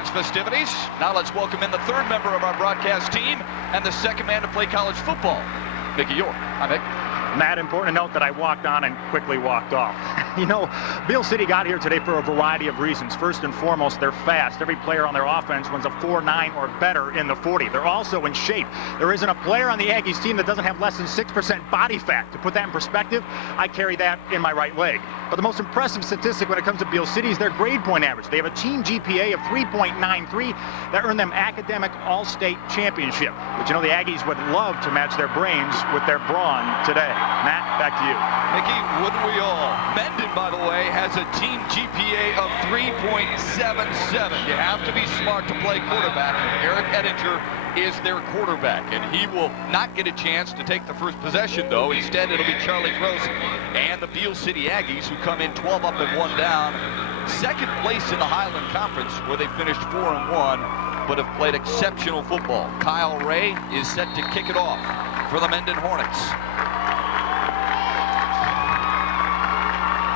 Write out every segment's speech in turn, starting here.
weekend's festivities. Now let's welcome in the third member of our broadcast team and the second man to play college football, Mickey York. Hi, Mick. Matt, important to note that I walked on and quickly walked off. You know, Beal City got here today for a variety of reasons. First and foremost, they're fast. Every player on their offense runs a 4.9 or better in the 40. They're also in shape. There isn't a player on the Aggies team that doesn't have less than 6% body fat. To put that in perspective, I carry that in my right leg. But the most impressive statistic when it comes to Beal City is their grade point average. They have a team GPA of 3.93 that earned them academic all-state championship. But you know, the Aggies would love to match their brains with their brawn today. Matt, back to you. Mickey, wouldn't we all? Mendon, by the way, has a team GPA of 3.77. You have to be smart to play quarterback. Eric Ettinger is their quarterback, and he will not get a chance to take the first possession, though. Instead, it'll be Charlie Gross and the Beal City Aggies, who come in 12 up and 1 down. Second place in the Highland Conference, where they finished 4-1, but have played exceptional football. Kyle Ray is set to kick it off for the Mendon Hornets.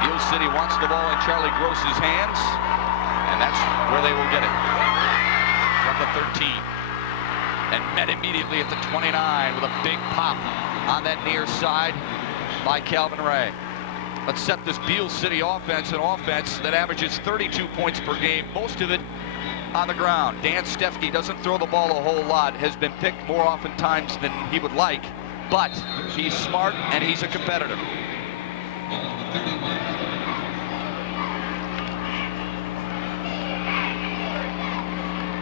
Beal City wants the ball in Charlie Gross's hands, and that's where they will get it, from the 13. And met immediately at the 29 with a big pop on that near side by Calvin Ray. Let's set this Beal City offense, an offense that averages 32 points per game, most of it on the ground. Dan Stefke doesn't throw the ball a whole lot, has been picked more oftentimes than he would like, but he's smart and he's a competitor.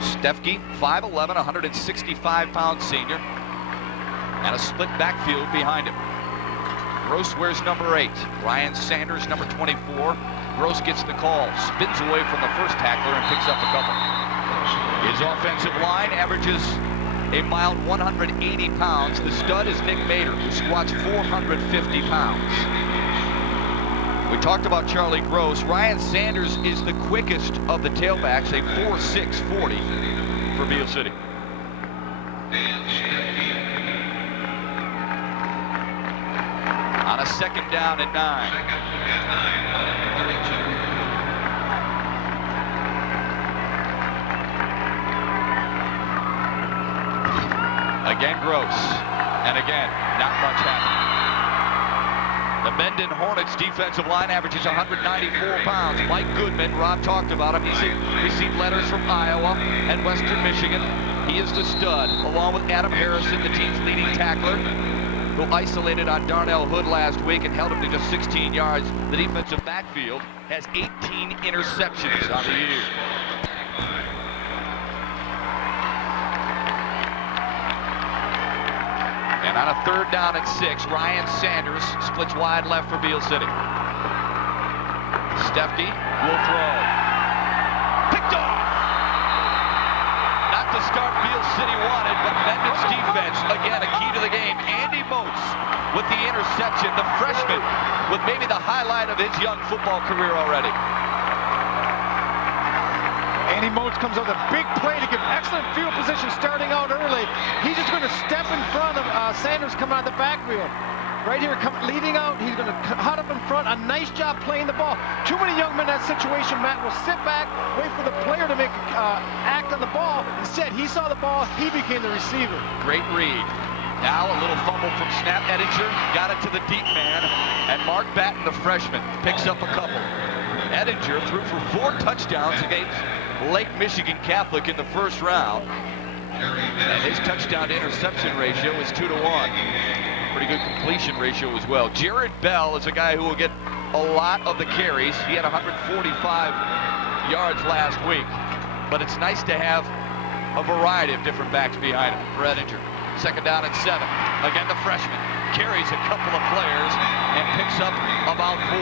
Stefke, 5'11", 165-pound senior, and a split backfield behind him. Gross wears number 8. Ryan Sanders, number 24. Gross gets the call, spins away from the first tackler and picks up a couple. His offensive line averages a mild 180 pounds. The stud is Nick Mader, who squats 450 pounds. We talked about Charlie Gross. Ryan Sanders is the quickest of the tailbacks, a 4.6 40 for Beal City. On a second down and 9. Again, Gross. And again, not much happening. The Mendon Hornets defensive line averages 194 pounds. Mike Goodman, Rob talked about him. He's received letters from Iowa and Western Michigan. He is the stud, along with Adam Harrison, the team's leading tackler, who isolated on Darnell Hood last week and held him to just 16 yards. The defensive backfield has 18 interceptions on the year. And on a third down and 6, Ryan Sanders splits wide left for Beal City. Stefke will throw. Picked off! Not the start Beal City wanted, but Mendon's defense, again, a key to the game. Andy Moats with the interception, the freshman with maybe the highlight of his young football career already. Andy Moats comes up with a big play to give excellent field position starting out early. He's just going to step in front of Sanders coming out of the backfield. Right here, leading out, he's going to cut up in front. A nice job playing the ball. Too many young men in that situation, Matt, will sit back, wait for the player to make act on the ball. Instead, he saw the ball, he became the receiver. Great read. Now a little fumble from Snap Ettinger, got it to the deep man, and Mark Batten, the freshman, picks up a couple. Ettinger threw for 4 touchdowns against Lake Michigan Catholic in the first round, and his touchdown to interception ratio is 2-to-1. Pretty good completion ratio as well. Jared Bell is a guy who will get a lot of the carries. He had 145 yards last week, but it's nice to have a variety of different backs behind him for Ettinger. Second down and 7. Again, the freshman carries a couple of players and picks up about 4.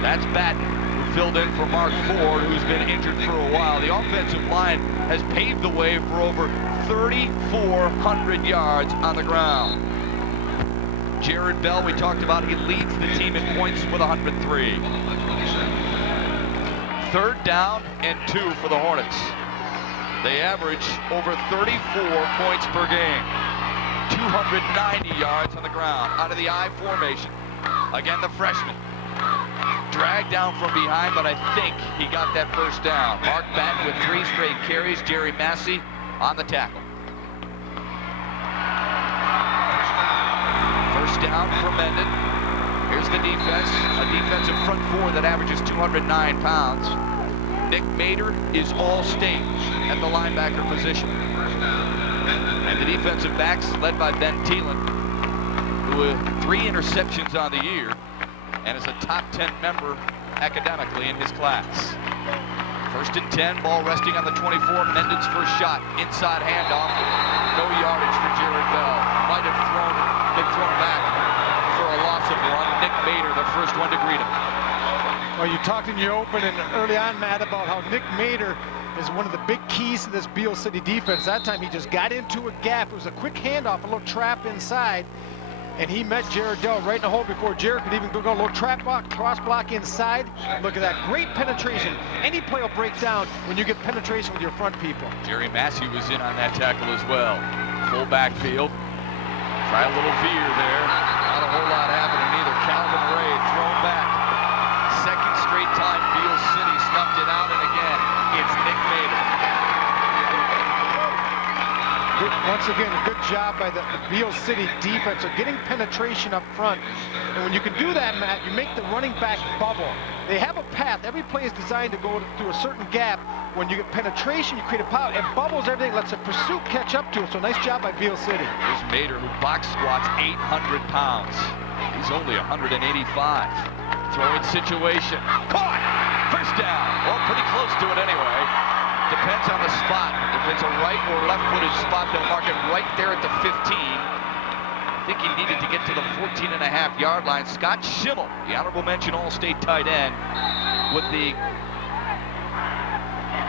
That's Batten, who filled in for Mark Ford, who's been injured for a while. The offensive line has paved the way for over 3,400 yards on the ground. Jared Bell, we talked about, he leads the team in points with 103. Third down and 2 for the Hornets. They average over 34 points per game. 290 yards on the ground out of the I formation. Again, the freshman. dragged down from behind, but I think he got that first down. Mark Batten with 3 straight carries. Jerry Massey on the tackle. First down for Mendon. Here's the defense, a defensive front 4 that averages 209 pounds. Nick Mader is all-state at the linebacker position. And the defensive backs led by Ben Thielen, who had 3 interceptions on the year and is a top 10 member academically in his class. First and 10, ball resting on the 24. Mendon's first shot, inside handoff. No yardage for Jared Bell. Might have been thrown back for a loss of 1. Nick Mader, the first one to greet him. Well, you talked in your opening early on, Matt, about how Nick Mader is one of the big keys to this Beal City defense. That time he just got into a gap. It was a quick handoff, a little trap inside, and he met Jared Dell right in the hole before Jared could even go a little trap block, cross block inside. Look at that, great penetration. Any play will break down when you get penetration with your front people. Jerry Massey was in on that tackle as well. Full backfield. Try a little veer there. Not a whole lot happening either. Calvin Ray thrown back. Second straight time Beal City snuffed it out, and again, it's Nick Mader. Once again, a good job by the Beal City defense of getting penetration up front. And when you can do that, Matt, you make the running back bubble. They have a path. Every play is designed to go through a certain gap. When you get penetration, you create a power. It bubbles everything, lets the pursuit catch up to it. So nice job by Beal City. Here's Mader, who box squats 800 pounds. He's only 185. Throwing situation. Caught! First down. Well, pretty close to it anyway. Depends on the spot. If it's a right or left-footed spot, they'll mark it right there at the 15. I think he needed to get to the 14.5-yard line. Scott Schimmel, the honorable mention All-State tight end, with the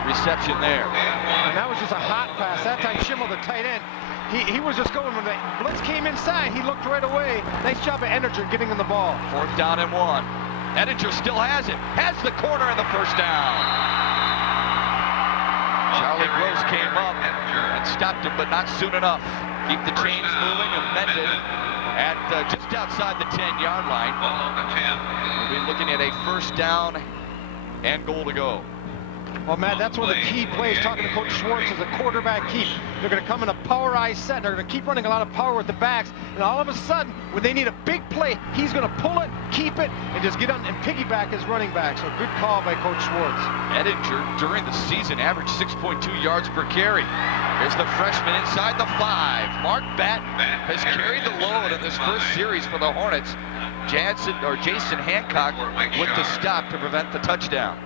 reception there. And that was just a hot pass. That time Schimmel, the tight end, he was just going when the blitz came inside. He looked right away. Nice job of Edinger getting in the ball. 4th down and 1. Edinger still has it. Has the corner and the first down. Charlie Gross came up and stopped him, but not soon enough. Keep the chains moving, and Mendon at just outside the 10-yard line. We'll be looking at a first down and goal to go. Well, Matt, that's one of the key plays, talking to Coach Schwartz, as a quarterback keep. They're going to come in a powerized set, and they're going to keep running a lot of power with the backs, and all of a sudden, when they need a big play, he's going to pull it, keep it, and just get on and piggyback his running back. So good call by Coach Schwartz. Edinger, during the season, averaged 6.2 yards per carry. Here's the freshman inside the 5. Mark Batten has carried the load in this first series for the Hornets. Jason Hancock with the stop to prevent the touchdown.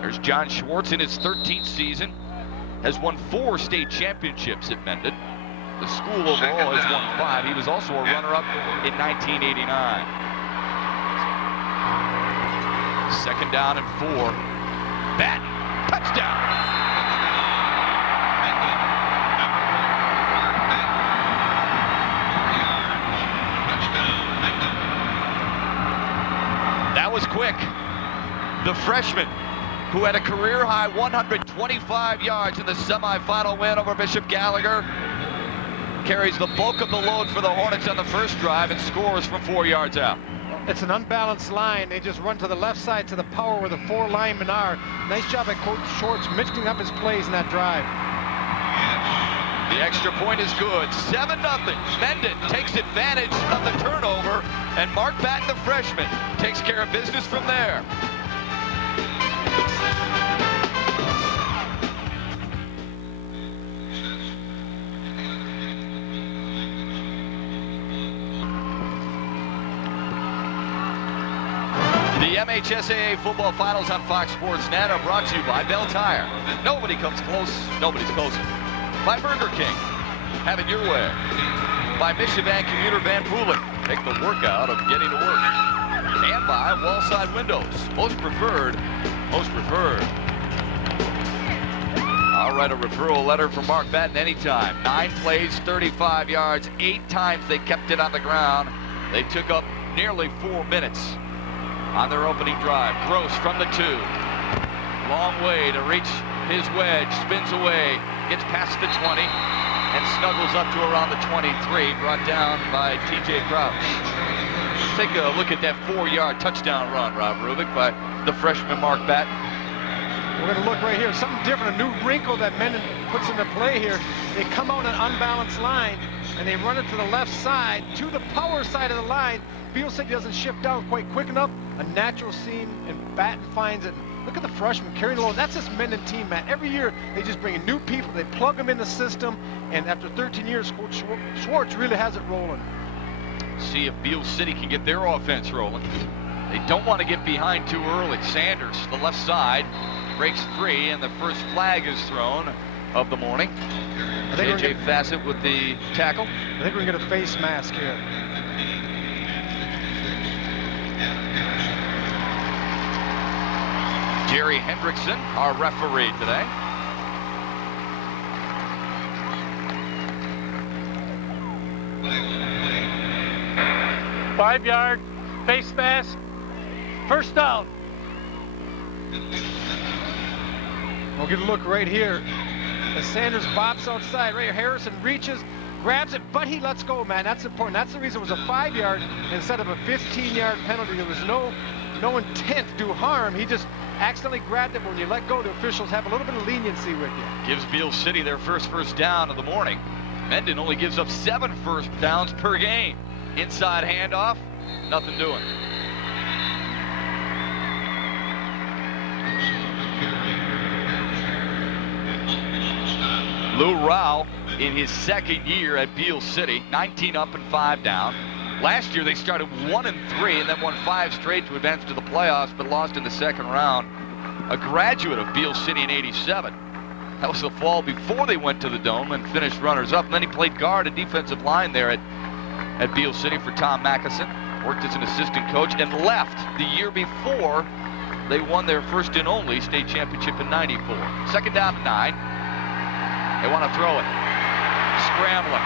There's John Schwartz in his 13th season, has won 4 state championships at Mendon. The school overall has won 5. He was also a runner-up in 1989. 2nd down and 4. Batten, touchdown. That was quick. The freshman, who had a career-high 125 yards in the semifinal win over Bishop Gallagher, carries the bulk of the load for the Hornets on the first drive and scores from 4 yards out. It's an unbalanced line. They just run to the left side to the power where the 4 linemen are. Nice job by Coach Schwartz mixing up his plays in that drive. The extra point is good. 7-0. Mendon takes advantage of the turnover, and Mark Batten, the freshman, takes care of business from there. The MHSAA football finals on Fox Sports Net are brought to you by Bell Tire. Nobody comes close, nobody's closer. By Burger King, have it your way. By Michivan Commuter Van Poolen, take the workout of getting to work. And by Wallside Windows, most preferred, most preferred. I'll write a referral letter for Mark Batten anytime. 9 plays, 35 yards, 8 times they kept it on the ground. They took up nearly 4 minutes on their opening drive. Gross from the 2. Long way to reach his wedge, spins away, gets past the 20, and snuggles up to around the 23, brought down by T.J. Crouch. Let's take a look at that 4-yard touchdown run, Rob Rubik, by the freshman Mark Batten. We're going to look right here. Something different, a new wrinkle that Mendon puts into play here. They come out an unbalanced line, and they run it to the left side, to the power side of the line. Beal City doesn't shift down quite quick enough. A natural seam, and Batten finds it. Look at the freshman carrying the load. That's this Mendon team, Matt. Every year, they just bring in new people. They plug them in the system, and after 13 years, Coach Schwartz really has it rolling. See if Beal City can get their offense rolling. They don't want to get behind too early. Sanders, the left side, breaks free, and the first flag is thrown of the morning. J.J. Fassett with the tackle. I think we're going to get a face mask here. Jerry Hendrickson, our referee today. Five-yard face mask. First down. We'll get a look right here. As Sanders bops outside, right here, Harrison reaches, grabs it, but he lets go, man. That's important. That's the reason it was a 5-yard instead of a 15-yard penalty. There was no intent to do harm. He just accidentally grabbed it. When you let go, the officials have a little bit of leniency with you. Gives Beal City their first down of the morning. Mendon only gives up 7 first downs per game. Inside handoff, nothing doing. Lou Rao in his second year at Beal City, 19 up and 5 down. Last year they started 1-3 and then won 5 straight to advance to the playoffs, but lost in the second round. A graduate of Beal City in '87. That was the fall before they went to the Dome and finished runners-up. And then he played guard and defensive line there at Beal City for Tom Mackison. Worked as an assistant coach and left the year before they won their first and only state championship in '94. Second down and 9. They want to throw it. Scrambling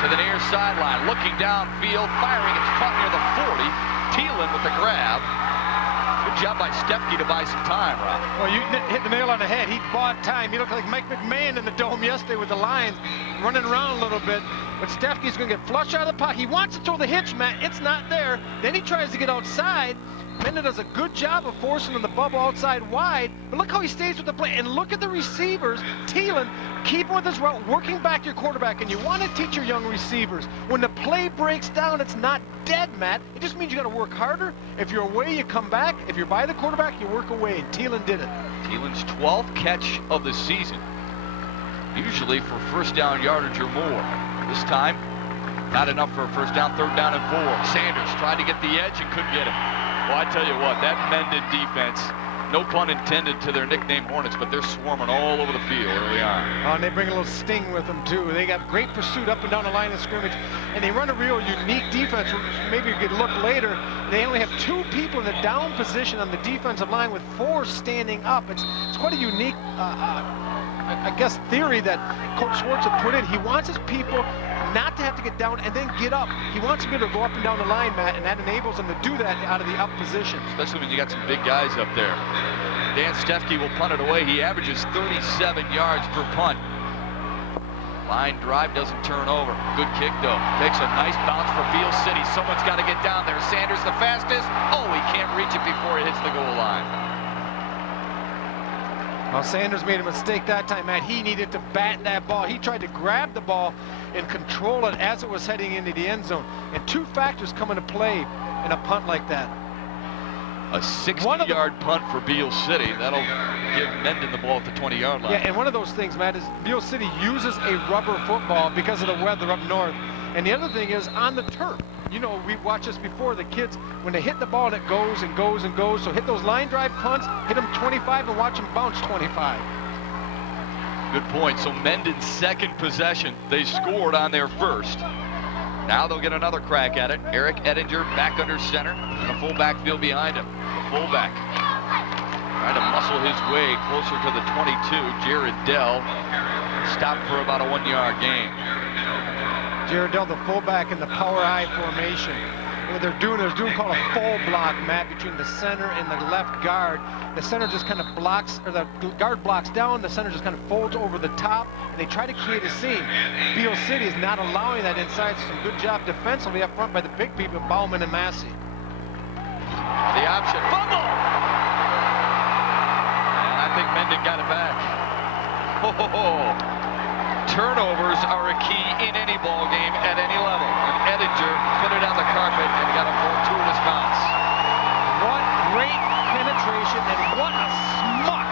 to the near sideline, looking downfield, firing. It's caught near the 40. Thielen with the grab. Good job by Stefke to buy some time, Rob. Well, you hit the nail on the head. He bought time. He looked like Mike McMahon in the Dome yesterday with the Lions, running around a little bit. But Stefke's going to get flushed out of the pocket. He wants to throw the hitch, Matt. It's not there. Then he tries to get outside. Mendon does a good job of forcing him the bubble outside wide. But look how he stays with the play. And look at the receivers. Thielen, keep with his route, working back your quarterback. And you want to teach your young receivers, when the play breaks down, it's not dead, Matt. It just means you got to work harder. If you're away, you come back. If you're by the quarterback, you work away. And Thielen did it. Thielen's 12th catch of the season. Usually for first down yardage or more. This time, not enough for a first down, 3rd down and 4. Sanders tried to get the edge and couldn't get him. Well, I tell you what, that Mendon defense, no pun intended to their nickname Hornets, but they're swarming all over the field early on. Oh, and they bring a little sting with them, too. They got great pursuit up and down the line of scrimmage, and they run a real unique defense. Maybe you could look later. They only have 2 people in the down position on the defensive line with 4 standing up. It's quite a unique, I guess, theory that Coach Schwartz had put in. He wants his people not to have to get down and then get up. He wants them to go up and down the line, Matt, and that enables them to do that out of the up position. Especially when you got some big guys up there. Dan Stefke will punt it away. He averages 37 yards per punt. Line drive doesn't turn over. Good kick, though. Takes a nice bounce for Beal City. Someone's got to get down there. Sanders the fastest. Oh, he can't reach it before he hits the goal line. Well, Sanders made a mistake that time, Matt. He needed to bat that ball. He tried to grab the ball and control it as it was heading into the end zone. And 2 factors come into play in a punt like that. A 60-yard punt for Beal City. That'll give Mendon the ball at the 20-yard line. Yeah, and one of those things, Matt, is Beal City uses a rubber football because of the weather up north. And the other thing is on the turf. You know, we've watched this before. The kids, when they hit the ball, it goes and goes and goes. So hit those line drive punts, hit them 25 and watch them bounce 25. Good point. So Mendon's second possession, they scored on their first. Now they'll get another crack at it. Eric Ettinger back under center, and a full backfield behind him. The fullback trying to muscle his way closer to the 22. Jared Dell stopped for about a 1-yard gain. Jared Dell, the fullback in the power I formation. what they're doing called a full block, Matt, between the center and the left guard. The center just kind of blocks, or the guard blocks down, the center just kind of folds over the top, and they try to create a seam. Beal City is not allowing that inside, so some good job defensively up front by the big people, Bauman and Massey. The option, fumble! And I think Mendon got it back. Oh, turnovers are a key in any ball game at any level. And Edinger put it on the carpet and got a fortuitous bounce. What great penetration and what a smut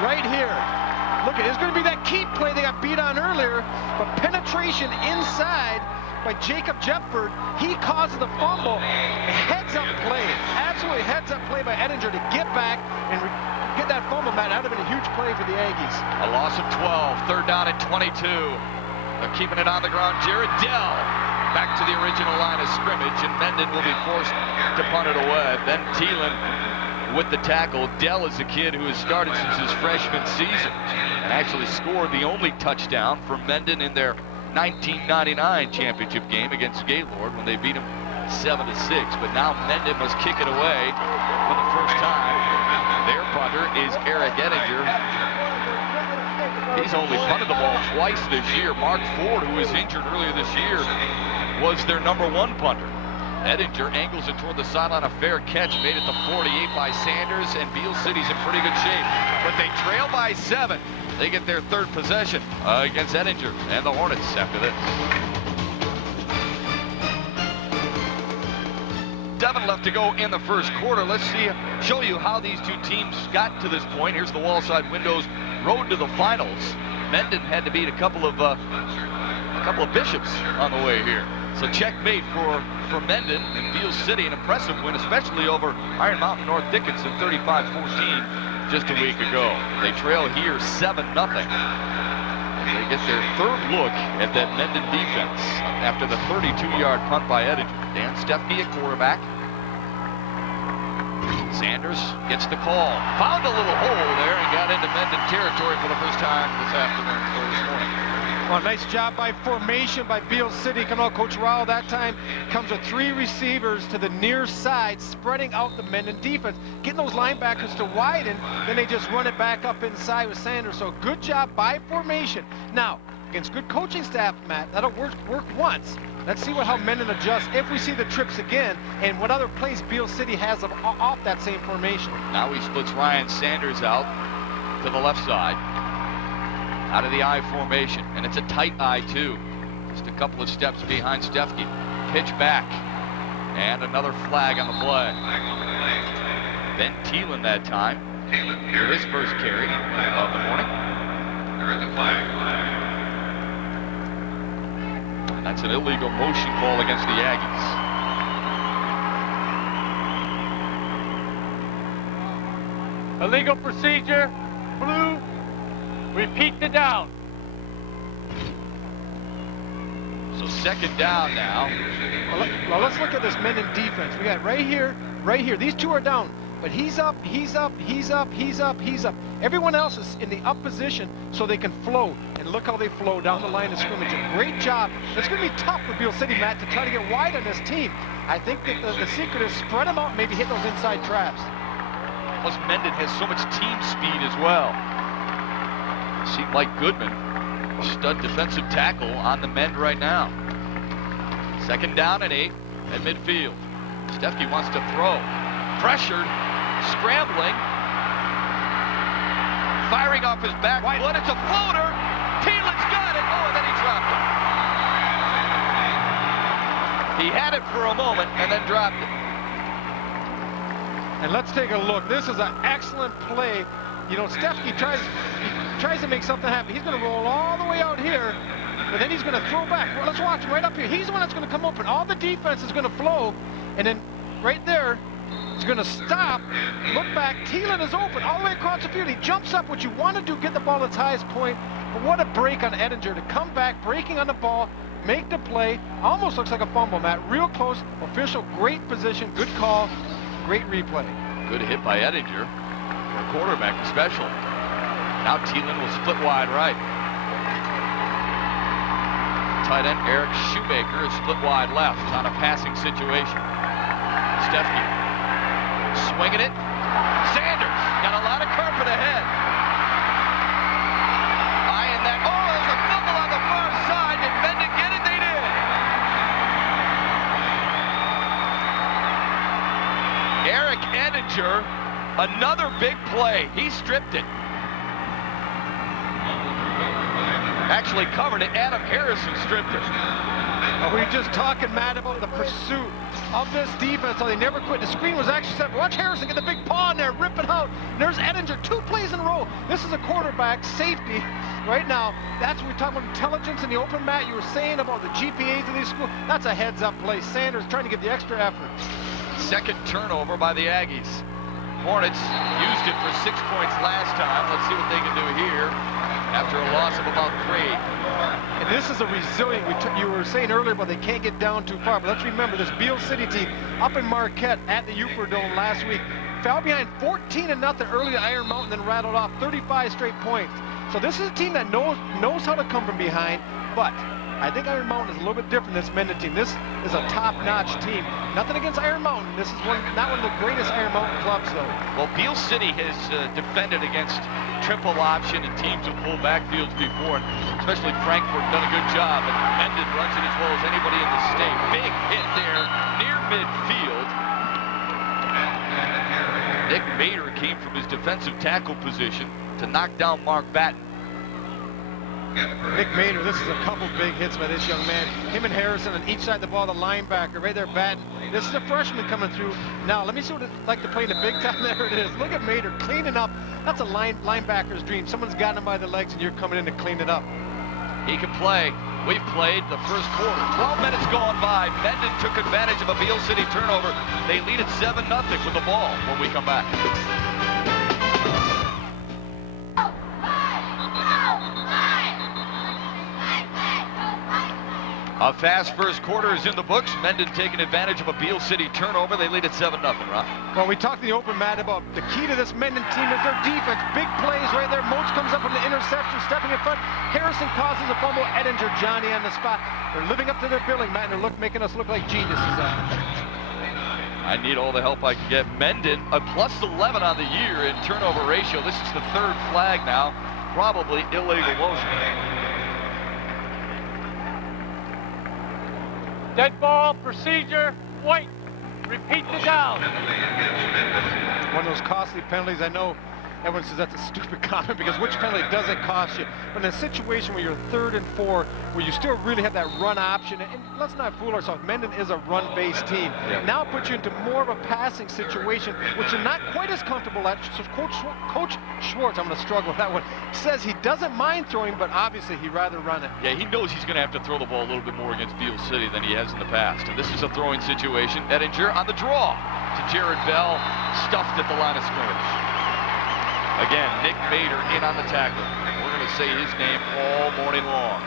right here. Look, it's going to be that keep play they got beat on earlier, but penetration inside by Jacob Jepford. He causes the fumble. Heads-up play, absolutely heads-up play by Edinger to get back and get that fumble, Matt. That would have been a huge play for the Aggies. A loss of 12, third down at 22. They're keeping it on the ground. Jared Dell back to the original line of scrimmage, and Mendon will be forced to punt it away. Ben Thielen with the tackle. Dell is a kid who has started since his freshman season and actually scored the only touchdown for Mendon in their 1999 championship game against Gaylord when they beat him 7-6. But now Mendon must kick it away for the first time. Their punter is Eric Edinger. He's only punted the ball twice this year. Mark Ford, who was injured earlier this year, was their #1 punter. Edinger angles it toward the sideline, a fair catch made at the 48 by Sanders, and Beal City's in pretty good shape. But they trail by 7. They get their third possession against Edinger and the Hornets after this. 7 left to go in the first quarter. Let's show you how these two teams got to this point. Here's the Wallside Windows road to the finals. Mendon had to beat a couple of bishops on the way here. So checkmate for Mendon and Beal City, an impressive win, especially over Iron Mountain North Dickinson 35-14 just a week ago. They trail here 7-0. They get their third look at that Mendon defense after the 32-yard punt by Edinger. Dan Stefke at quarterback. Sanders gets the call. Found a little hole there and got into Mendon territory for the first time this afternoon or this morning. Well, nice job by formation by Beal City. Come on, Coach Rowell that time comes with 3 receivers to the near side, spreading out the Mendon defense, getting those linebackers to widen, then they just run it back up inside with Sanders. So good job by formation. Now, against good coaching staff, Matt, that'll work once. Let's see how Mendon adjusts if we see the trips again and what other plays Beal City has off that same formation. Now he splits Ryan Sanders out to the left side. Out of the I formation, and it's a tight I too. Just a couple of steps behind Stefke. Pitch back, and another flag on the play. Ben Thielen that time for his first carry of the morning. And that's an illegal motion call against the Aggies. Illegal procedure, blue. Repeat the down. So second down now. Well, let's look at this Mendon defense. We got right here. These two are down, but he's up. Everyone else is in the up position so they can flow. And look how they flow down the line of scrimmage. A great job. It's going to be tough for Beal City, Matt, to try to get wide on this team. I think that the secret is spread them out, maybe hit those inside traps. Plus Mendon has so much team speed as well. See Mike Goodman, stud defensive tackle on the mend right now. Second down and 8 at midfield. Stefke wants to throw. Pressured, scrambling, firing off his back foot. It's a floater. Thielen's got it. Oh, and then he dropped it. He had it for a moment and then dropped it. And let's take a look. This is an excellent play. You know, Stefke tries to make something happen. He's going to roll all the way out here, but then he's going to throw back. Well, let's watch him right up here. He's the one that's going to come open. All the defense is going to flow, and then right there, he's going to stop, look back. Thielen is open all the way across the field. He jumps up. What you want to do, get the ball at its highest point. But what a break on Edinger to come back, breaking on the ball, make the play. Almost looks like a fumble, Matt. Real close. Official, great position, good call, great replay. Good hit by Edinger. For a quarterback especially. Now Thielen will split wide right. tight end Eric Shoemaker is split wide left on a passing situation. Stefke swinging it. Sanders got a lot of carpet ahead. Eyeing that. Oh, there's a fumble on the far side. Did Mendon get it? They did. Eric Edinger, another big play. He stripped it. Actually covered it. Adam Harrison stripped it. We were just talking, Matt, about the pursuit of this defense. So they never quit. The screen was actually set. Watch Harrison get the big paw in there, rip it out. And there's Edinger, 2 plays in a row. This is a quarterback safety right now. That's what we talk about intelligence in the open, Matt. You were saying about the GPAs of these schools. That's a heads-up play. Sanders trying to give the extra effort. Second turnover by the Aggies. Hornets used it for 6 points last time. Let's see what they can do here after a loss of about 3. And this is a resilient, you were saying earlier, but they can't get down too far. But let's remember this Beal City team up in Marquette at the Uper Dome last week fell behind 14-0 early to Iron Mountain, then rattled off 35 straight points. So this is a team that knows how to come from behind, but I think Iron Mountain is a little bit different than this Mendon team. This is a top-notch team. Nothing against Iron Mountain. This is not one of the greatest Iron Mountain clubs, though. Well, Beal City has defended against triple option and teams with full backfields before, and especially Frankfurt done a good job. And Mendon runs it as well as anybody in the state. Big hit there near midfield. Nick Mader came from his defensive tackle position to knock down Mark Batten. Nick Mader, this is a couple big hits by this young man. Him and Harrison on each side of the ball, the linebacker right there batting. This is a freshman coming through. Now, let me see what it's like to play in the big time. There it is. Look at Mader cleaning up. That's a linebacker's dream. Someone's got him by the legs and you're coming in to clean it up. He can play. We've played the first quarter. 12 minutes gone by. Mendon took advantage of a Beal City turnover. They lead it 7-0 with the ball when we come back. A fast first quarter is in the books. Mendon taking advantage of a Beal City turnover. They lead at 7-0, Ron. Well, we talked in the open, Matt, about the key to this Mendon team is their defense. Big plays right there. Moats comes up with the interception, stepping in front. Harrison causes a fumble. Edinger, Johnny on the spot. They're living up to their billing, Matt, and they're making us look like geniuses. I need all the help I can get. Mendon, a +11 on the year in turnover ratio. This is the 3rd flag now. Probably illegal motion. Dead ball, procedure, white. Repeat the down. One of those costly penalties. I know everyone says that's a stupid comment because which penalty doesn't cost you? But in a situation where you're 3rd and 4, where you still really have that run option, and let's not fool ourselves, Mendon is a run-based team. Yeah. Now it puts you into more of a passing situation, which you're not quite as comfortable at. So Coach Schwartz, I'm going to struggle with that one, says he doesn't mind throwing, but obviously he'd rather run it. Yeah, he knows he's going to have to throw the ball a little bit more against Beal City than he has in the past. And this is a throwing situation. Edinger on the draw to Jared Bell, stuffed at the line of scrimmage. Again, Nick Mader in on the tackle. We're going to say his name all morning long.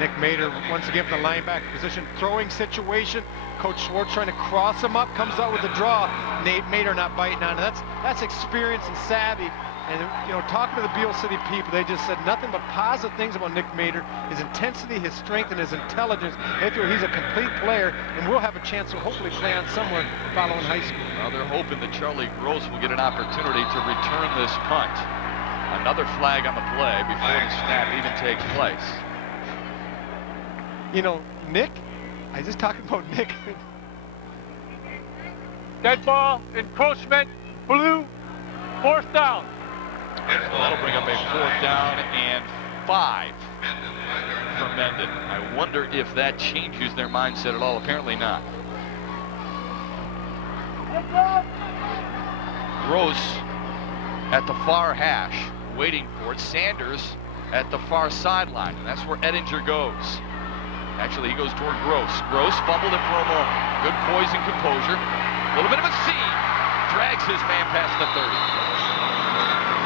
Nick Mader, once again from the linebacker position, throwing situation. Coach Schwartz trying to cross him up, comes out with the draw. Nate Mader not biting on it. That's experience and savvy. And, you know, talking to the Beal City people, they just said nothing but positive things about Nick Mader, his intensity, his strength, and his intelligence. They feel he's a complete player, and we'll have a chance to hopefully play on somewhere following high school. Well, they're hoping that Charlie Gross will get an opportunity to return this punt. Another flag on the play before the snap even takes place. You know, Nick, I was just talking about Nick. Dead ball, encroachment, blue, 4th down. So that'll bring up a 4th down and 5 for Mendon. I wonder if that changes their mindset at all. Apparently not. Gross at the far hash, waiting for it. Sanders at the far sideline. And that's where Edinger goes. Actually, he goes toward Gross. Gross fumbled it for a moment. Good poise and composure. A little bit of a seam. Drags his man past the 30.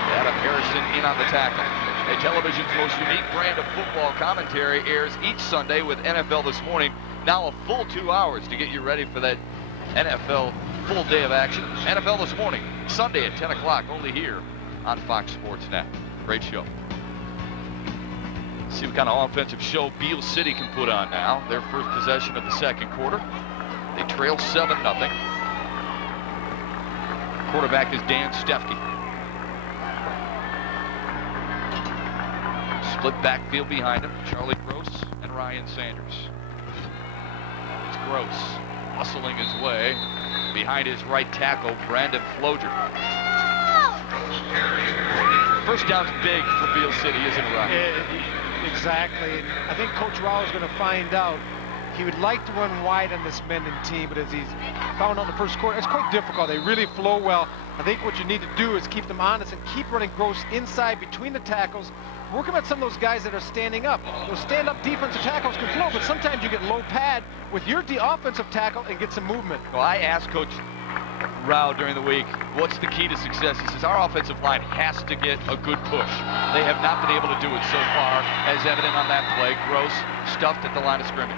Adam Harrison in on the tackle. A television's most unique brand of football commentary airs each Sunday with NFL This Morning. Now a full 2 hours to get you ready for that NFL full day of action. NFL This Morning, Sunday at 10 o'clock, only here on Fox Sports Net. Great show. See what kind of offensive show Beal City can put on now. Their first possession of the second quarter. They trail 7-0. Quarterback is Dan Stefke. Split backfield behind him. Charlie Gross and Ryan Sanders. It's Gross hustling his way behind his right tackle, Brandon Floger. First down's big for Beal City, isn't it, Ryan? Exactly. I think Coach Rao is going to find out. He would like to run wide on this Mendon team, but as he's found out in the first quarter, it's quite difficult. They really flow well. I think what you need to do is keep them honest and keep running Gross inside between the tackles, working at some of those guys that are standing up. Those stand-up defensive tackles can flow, but sometimes you get low pad with your offensive tackle and get some movement. Well, I asked Coach Rao during the week, what's the key to success? He says our offensive line has to get a good push. They have not been able to do it so far, as evident on that play. Gross stuffed at the line of scrimmage.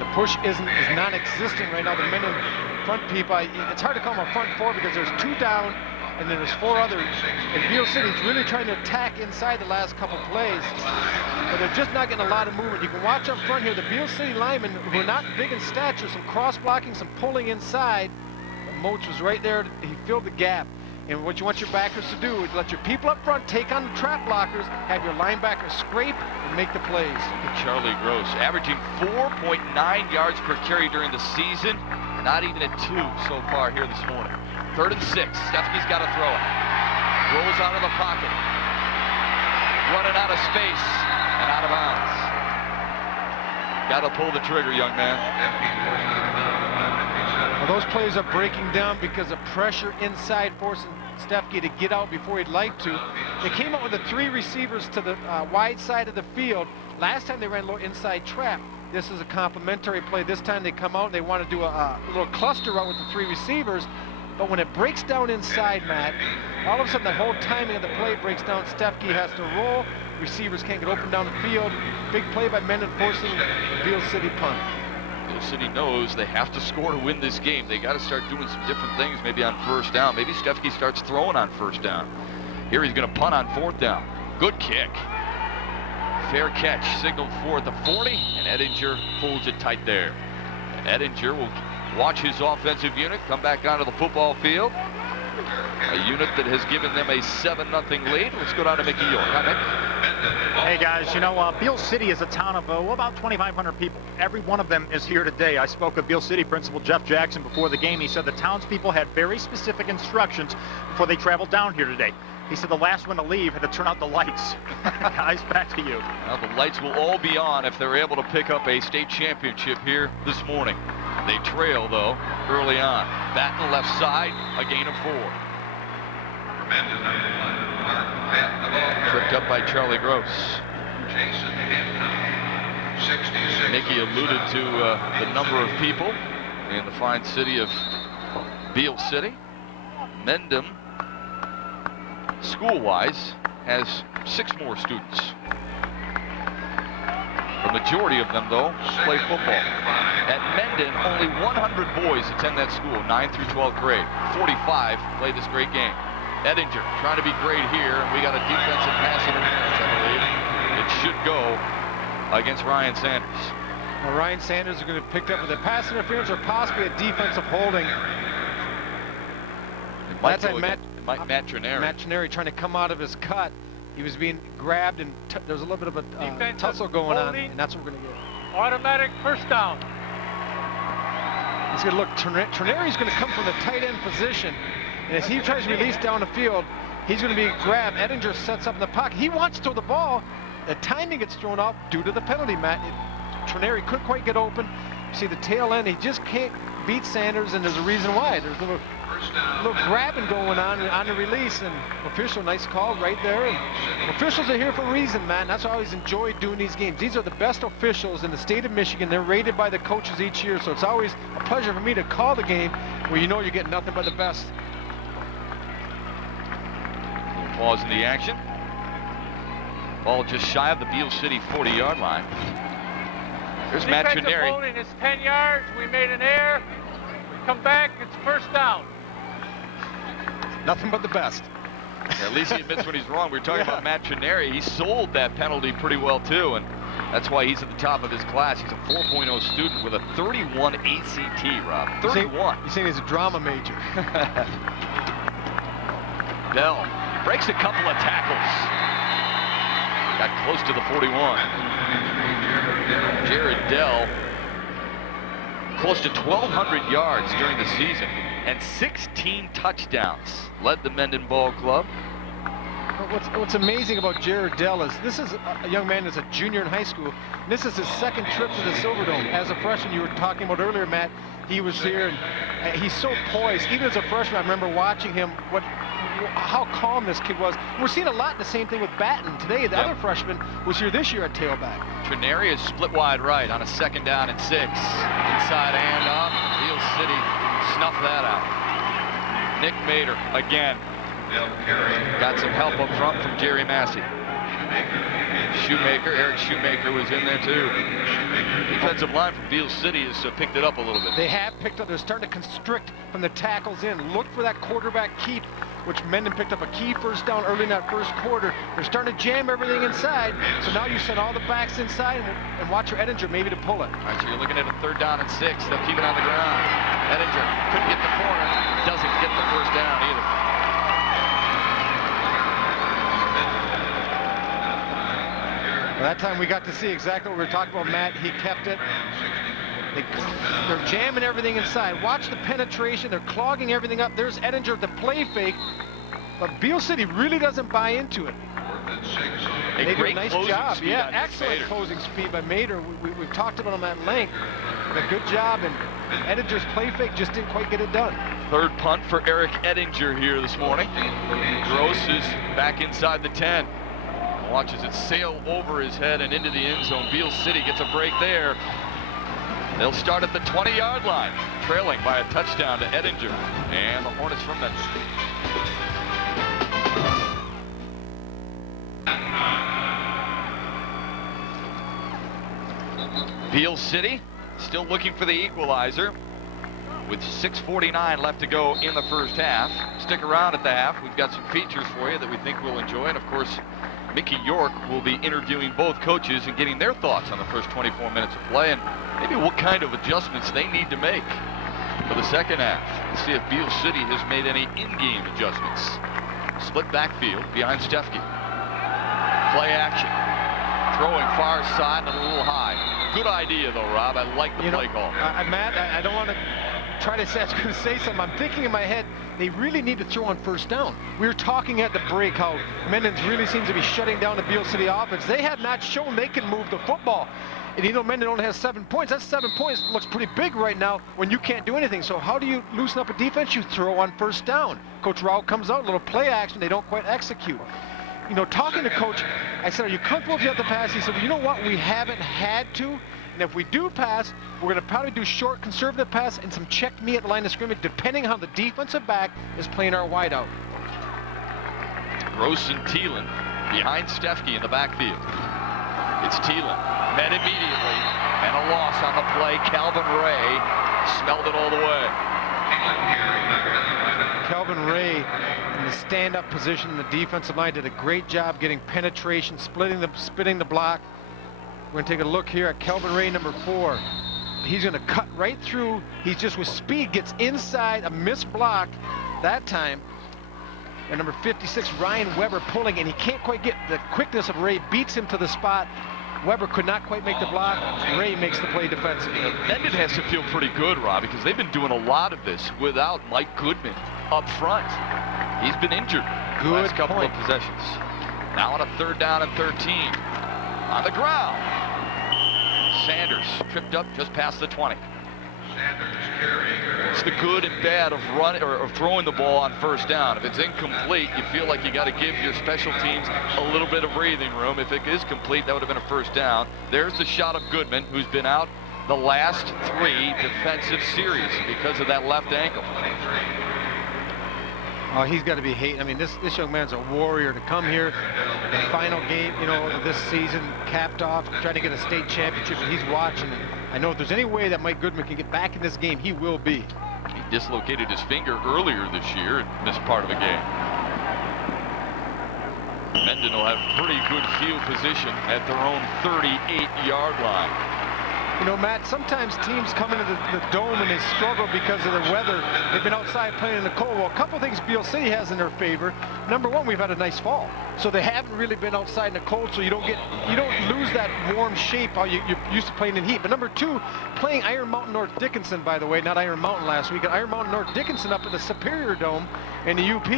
The push is non-existent right now. The Mendon front people, it's hard to call them a front four because there's 2 down and then there's 4 others. And Beal City's really trying to attack inside the last couple plays, but they're just not getting a lot of movement. You can watch up front here, the Beal City linemen who are not big in stature, some cross blocking, some pulling inside. But Moats was right there. He filled the gap. And what you want your backers to do is let your people up front take on the trap blockers, have your linebackers scrape and make the plays. Charlie Gross averaging 4.9 yards per carry during the season, not even at 2 so far here this morning. 3rd and 6. Stefke's got to throw it. Rolls out of the pocket. Running out of space and out of bounds. Got to pull the trigger, young man. Well, those plays are breaking down because of pressure inside, forcing Stefke to get out before he'd like to. They came out with the 3 receivers to the wide side of the field. Last time they ran a little inside trap. This is a complementary play. This time they come out and they want to do a little cluster route with the 3 receivers. But when it breaks down inside, Matt, all of a sudden the whole timing of the play breaks down. Stefke has to roll. Receivers can't get open down the field. Big play by Mendon forcing the Beal City punt. Beal City knows they have to score to win this game. They got to start doing some different things, maybe on 1st down. Maybe Stefke starts throwing on 1st down. Here he's going to punt on 4th down. Good kick. Fair catch, signaled for at the 40, and Edinger holds it tight there. Edinger will watch his offensive unit come back onto the football field. A unit that has given them a 7-0 lead. Let's go down to Mickey York. Hi, Mick. Hey guys, you know, Beal City is a town of about 2,500 people. Every one of them is here today. I spoke with Beal City Principal Jeff Jackson before the game. He said the townspeople had very specific instructions before they traveled down here today. He said the last one to leave had to turn out the lights. Guys, back to you. Well, the lights will all be on if they're able to pick up a state championship here this morning. They trail, though, early on. Batten left side, a gain of 4. Tripped up by Charlie Gross. Mickey alluded to the number of people in the fine city of Beal City. Mendon, school-wise, has 6 more students. The majority of them, though, play football. At Mendon, only 100 boys attend that school, 9th through 12th grade. 45 play this great game. Edinger trying to be great here. We got a defensive pass interference, I believe. It should go against Ryan Sanders. Now, Ryan Sanders is going to pick up with a pass interference or possibly a defensive holding. That's Matt Trineri. Matt Trineri trying to come out of his cut. He was being grabbed and there was a little bit of a tussle going on, and that's what we're going to get. Automatic 1st down. He's going to look. Trineri's going to come from the tight end position, and as he tries to release down the field, he's going to be grabbed. Edinger sets up in the pocket. He wants to throw the ball. The timing gets thrown off due to the penalty, Matt. Trineri couldn't quite get open. You see the tail end. He just can't beat Sanders, and there's a reason why. There's a little grabbing going on the release, and official, nice call right there. And officials are here for a reason, man. That's why I always enjoy doing these games. These are the best officials in the state of Michigan. They're rated by the coaches each year, so it's always a pleasure for me to call the game where you know you're getting nothing but the best. Pause in the action. Ball just shy of the Beal City 40-yard line. There's Matt Trineri. Holding is 10 yards. We made an error. We come back. It's 1st down. Nothing but the best. At least he admits when he's wrong. We were talking about Matt Trineri. He sold that penalty pretty well, too, and that's why he's at the top of his class. He's a 4.0 student with a 31 ACT, Rob. 31. You're saying he's a drama major. Dell breaks a couple of tackles. Got close to the 41. Jared Dell, close to 1,200 yards during the season and 16 touchdowns. Led the Mendon Ball Club. What's amazing about Jared Dell is this is a young man that's a junior in high school. And this is his second trip to the Silverdome. As a freshman, you were talking about earlier, Matt, he was here, and he's so poised. Even as a freshman, I remember watching him, how calm this kid was. We're seeing a lot the same thing with Batten today. The other freshman was here this year at tailback. Trineri is split wide right on a 2nd down and 6. Inside handoff. Beal City snuffed that out. Nick Mader again. Got some help up front from Jerry Massey. Eric Shoemaker was in there too. Defensive line from Beal City has picked it up a little bit. They have picked up. They're starting to constrict from the tackles in. Look for that quarterback keep, which Mendon picked up a key first down early in that first quarter. They're starting to jam everything inside. So now you send all the backs inside and watch your Edinger maybe to pull it. All right, so you're looking at a 3rd down and 6. They'll keep it on the ground. Edinger couldn't get the corner. Doesn't get the first down either. Well, that time we got to see exactly what we were talking about, Matt. He kept it. They're jamming everything inside. Watch the penetration. They're clogging everything up. There's Edinger, the play fake. But Beal City really doesn't buy into it. They do a nice job. Yeah, excellent closing speed by Mader. We've talked about him at length. A good job, and Edinger's play fake just didn't quite get it done. 3rd punt for Eric Edinger here this morning. Gross is back inside the 10. Watches it sail over his head and into the end zone. Beal City gets a break there. They'll start at the 20-yard line, trailing by a touchdown to Edinger. And the Hornets from Mendon. Beal City still looking for the equalizer with 6:49 left to go in the first half. Stick around at the half. We've got some features for you that we think we'll enjoy. And, of course, Mickey York will be interviewing both coaches and getting their thoughts on the first 24 minutes of play and maybe what kind of adjustments they need to make for the second half. Let's see if Beal City has made any in-game adjustments. Split backfield behind Stefke. Play action. Throwing far side and a little high. Good idea, though, Rob. I like the play call. Matt, I don't want to try to say, I was going to say something. I'm thinking in my head, they really need to throw on 1st down. We were talking at the break how Mendon really seems to be shutting down the Beal City offense. They have not shown they can move the football. And you know, Mendon only has 7 points. That's 7 points. Looks pretty big right now when you can't do anything. So how do you loosen up a defense? You throw on 1st down. Coach Rao comes out, a little play action. They don't quite execute. You know, talking to Coach, I said, are you comfortable if you have to pass? He said, well, you know what? We haven't had to. And if we do pass, we're going to probably do short, conservative pass and some check me at the line of scrimmage, depending on how the defensive back is playing our wideout. Gross and Thielen behind Stefke in the backfield. It's Thielen, met immediately, and a loss on the play. Calvin Ray smelled it all the way. Calvin Ray in the stand-up position in the defensive line did a great job getting penetration, spitting the block. We're going to take a look here at Calvin Ray, number 4. He's going to cut right through. He's just with speed, gets inside, a missed block that time. And number 56, Ryan Weber pulling, and he can't quite get the quickness of Ray, beats him to the spot. Weber could not quite make the block. Ray makes the play defensively. Mendon has to feel pretty good, Rob, because they've been doing a lot of this without Mike Goodman up front. He's been injured the last couple of possessions. Now on a 3rd down and 13. On the ground. Sanders tripped up just past the 20. It's the good and bad of running or throwing the ball on 1st down. If it's incomplete, you feel like you got to give your special teams a little bit of breathing room. If it is complete, that would have been a 1st down. There's the shot of Goodman, who's been out the last 3 defensive series because of that left ankle. Oh, he's got to be hating. I mean, this young man's a warrior to come here. The final game, you know, of this season capped off, trying to get a state championship, and he's watching. I know if there's any way that Mike Goodman can get back in this game, he will be. He dislocated his finger earlier this year and missed part of the game. Mendon will have pretty good field position at their own 38-yard line. You know, Matt, sometimes teams come into the dome and they struggle because of the weather. They've been outside playing in the cold. Well, a couple things Beal City has in their favor. Number one, we've had a nice fall. So they haven't really been outside in the cold, so you don't lose that warm shape how you're used to playing in heat. But number two, playing Iron Mountain North Dickinson, by the way, not Iron Mountain last week, Iron Mountain North Dickinson up at the Superior Dome in the UP.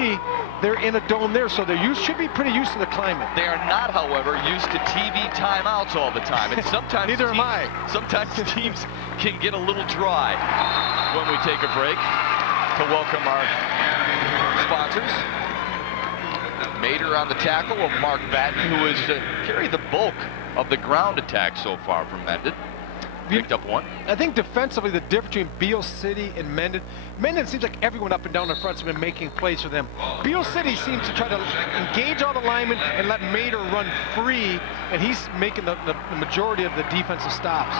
They're in a dome there, so they should be pretty used to the climate. They are not, however, used to TV timeouts all the time. And sometimes Neither am I. Sometimes teams can get a little dry when we take a break to welcome our sponsors. Mater on the tackle of Mark Batten, who has carried the bulk of the ground attack so far from Mendon. Picked up one. I think defensively, the difference between Beal City and Mendon seems like everyone up and down the front has been making plays for them. Beal City seems to try to engage all the linemen and let Mater run free, and he's making the majority of the defensive stops.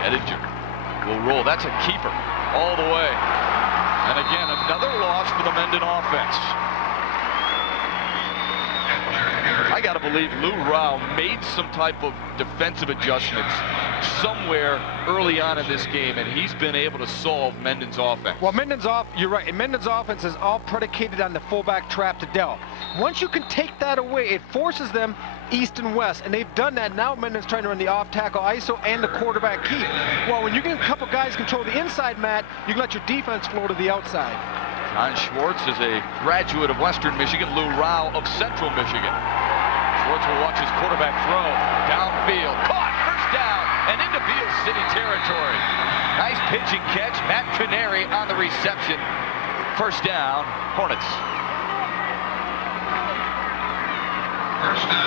Edinger will roll. That's a keeper all the way. And again, another loss for the Mendon offense. I got to believe Lou Rao made some type of defensive adjustments somewhere early on in this game, and he's been able to solve Mendon's offense. Well, you're right, and Mendon's offense is all predicated on the fullback trap to Dell. Once you can take that away, it forces them east and west, and they've done that. Now Mendon's trying to run the off-tackle ISO and the quarterback keep. Well, when you get a couple guys control the inside, Matt, you can let your defense flow to the outside. John Schwartz is a graduate of Western Michigan, Lou Rao of Central Michigan. Schwartz will watch his quarterback throw downfield, caught, first down, and into Beal City territory. Nice pitch and catch. Matt Trineri on the reception. First down, Hornets.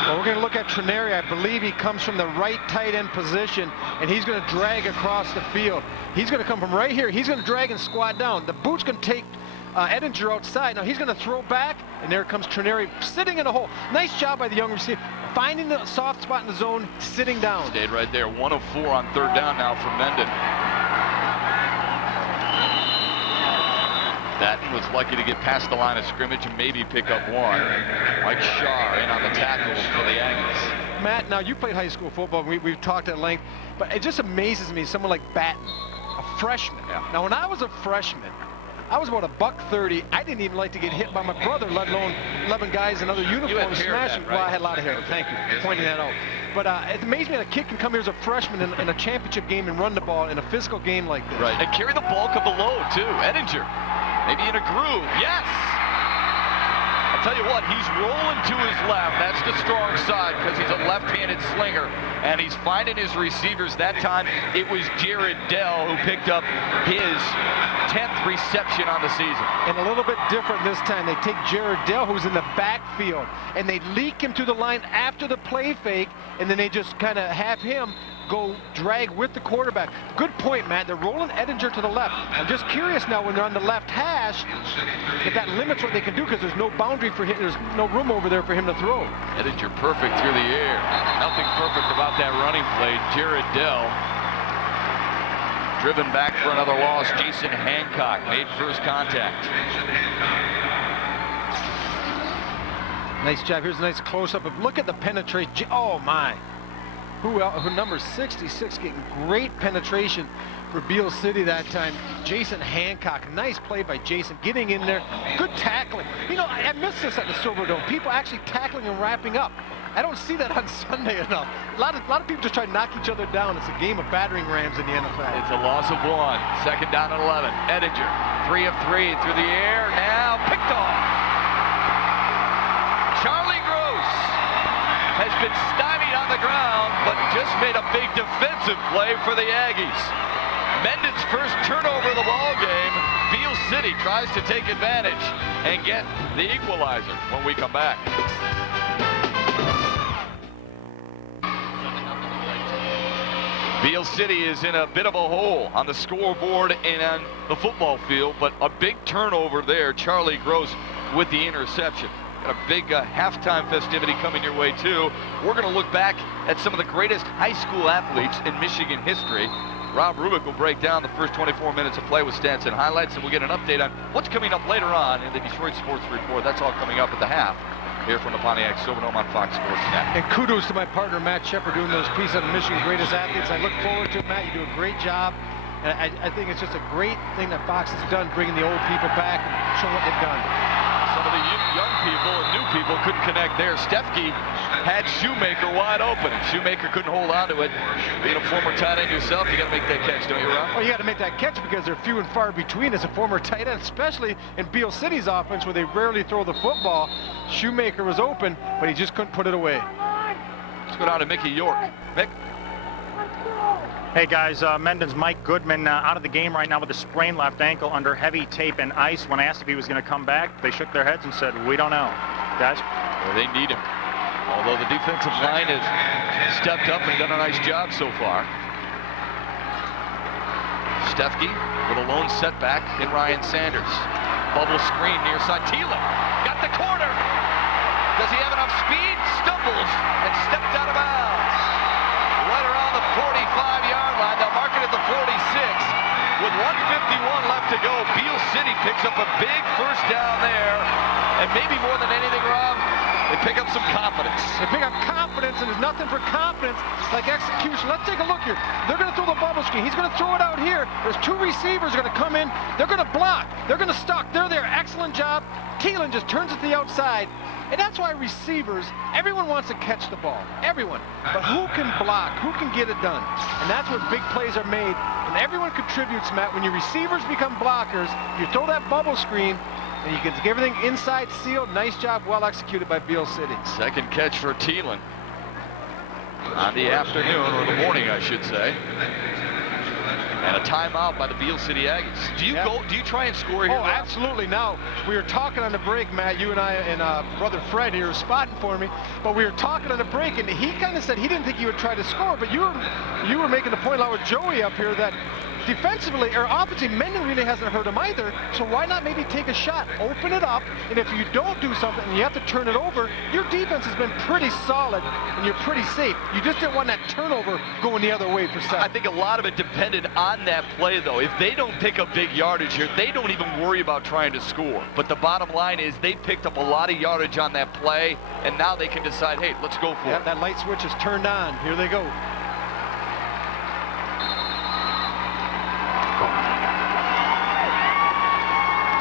Well, we're going to look at Trineri. I believe he comes from the right tight end position, and he's going to drag across the field. He's going to come from right here. He's going to drag and squat down. The boot's going to take Edinger outside. Now he's going to throw back, and there comes Trineri sitting in a hole. Nice job by the young receiver, finding the soft spot in the zone, sitting down. Stayed right there. 1 of 4 on third down now for Mendon. Batten was lucky to get past the line of scrimmage and maybe pick up one. Mike Shaw in on the tackle for the Aggies. Matt, now you played high school football. We've talked at length, but it just amazes me, someone like Batten, a freshman. Yeah. Now, when I was a freshman, I was about $130. I didn't even like to get hit by my brother, let alone 11 guys in other uniforms smashing. Then, right? Well, I had a lot of hair. Thank you for pointing that out. But it amazed me that a kid can come here as a freshman in a championship game and run the ball in a physical game like this. Right, and carry the bulk of the load, too. Edinger, maybe in a groove. Yes! I'll tell you what, he's rolling to his left. That's the strong side because he's a left-handed slinger, and he's finding his receivers. That time, it was Jared Dell who picked up his 10th reception on the season. And a little bit different this time. They take Jared Dell, who's in the backfield, and they leak him to the line after the play fake, and then they just kind of have him go drag with the quarterback. Good point, Matt. They're rolling Edinger to the left. I'm just curious now when they're on the left hash if that limits what they can do, because there's no boundary for him. There's no room over there for him to throw. Edinger perfect through the air. Nothing perfect about that running play. Jared Dell driven back for another loss. Jason Hancock made first contact. Nice job. Here's a nice close-up. Look at the penetration. Oh, my. Who number 66 getting great penetration for Beal City that time. Jason Hancock. Nice play by Jason getting in there. Good tackling. You know, I missed this at the Silverdome. People actually tackling and wrapping up. I don't see that on Sunday enough. A lot of people just try to knock each other down. It's a game of battering rams in the NFL. It's a loss of 1. Second down and 11. Edinger, 3 of 3 through the air. Now picked off. Charlie Gross has been stymied on the ground, but just made a big defensive play for the Aggies. Mendon's first turnover of the ball game. Beal City tries to take advantage and get the equalizer when we come back. Beal City is in a bit of a hole on the scoreboard and on the football field, but a big turnover there. Charlie Gross with the interception. Got a big halftime festivity coming your way, too. We're going to look back at some of the greatest high school athletes in Michigan history. Rob Rubik will break down the first 24 minutes of play with stats and highlights, and we'll get an update on what's coming up later on in the Detroit Sports Report. That's all coming up at the half here from the Pontiac Silverdome on Fox Sports Net. And kudos to my partner, Matt Shepard, doing those pieces on Michigan Greatest Athletes. I look forward to it, Matt. You do a great job. And I think it's just a great thing that Fox has done, bringing the old people back and showing what they've done. Some of the young people and new people couldn't connect there. Stefke had Shoemaker wide open, and Shoemaker couldn't hold on to it. Being a former tight end yourself, you got to make that catch, don't you, Rob? Well, you got to make that catch because they're few and far between as a former tight end, especially in Beal City's offense where they rarely throw the football. Shoemaker was open, but he just couldn't put it away. Let's go down to Mickey York. Mick? Hey guys, Mendon's Mike Goodman out of the game right now with a sprained left ankle under heavy tape and ice. When I asked if he was going to come back, they shook their heads and said, we don't know. Guys? Well, they need him. Although the defensive line has stepped up and done a nice job so far. Stefke with a lone setback in Ryan Sanders. Bubble screen near side. Thielen got the corner. Does he have enough speed? Stumbles and stepped out of bounds. Right around the 45-yard line. They'll mark it at the 46. With 1:51 left to go, Beal City picks up a big first down there. And maybe more than anything, Rob, they pick up some confidence. They pick up confidence, and there's nothing for confidence like execution. Let's take a look here. They're going to throw the bubble screen. He's going to throw it out here. There's two receivers going to come in. They're going to block. They're going to stalk. They're there. Excellent job. Thielen just turns it to the outside. And that's why receivers, everyone wants to catch the ball. Everyone. But who can block? Who can get it done? And that's where big plays are made. And everyone contributes, Matt. When your receivers become blockers, you throw that bubble screen, and you can get everything inside sealed. Nice job, well executed by Beal City. Second catch for Thielen on the afternoon, or the morning, I should say. And a timeout by the Beal City Aggies. Do you try and score here? Oh, absolutely. Now, we were talking on the break, Matt, you and I and brother Fred here was spotting for me, but we were talking on the break, and he kind of said he didn't think he would try to score, but you were making the point along with Joey up here that defensively or offensively, Mendon really hasn't hurt him either, so why not maybe take a shot, open it up, and if you don't do something and you have to turn it over, your defense has been pretty solid and you're pretty safe. You just didn't want that turnover going the other way for Seth. I think a lot of it depended on that play, though. If they don't pick up big yardage here, they don't even worry about trying to score. But the bottom line is they picked up a lot of yardage on that play, and now they can decide, hey, let's go for it. That light switch is turned on. Here they go.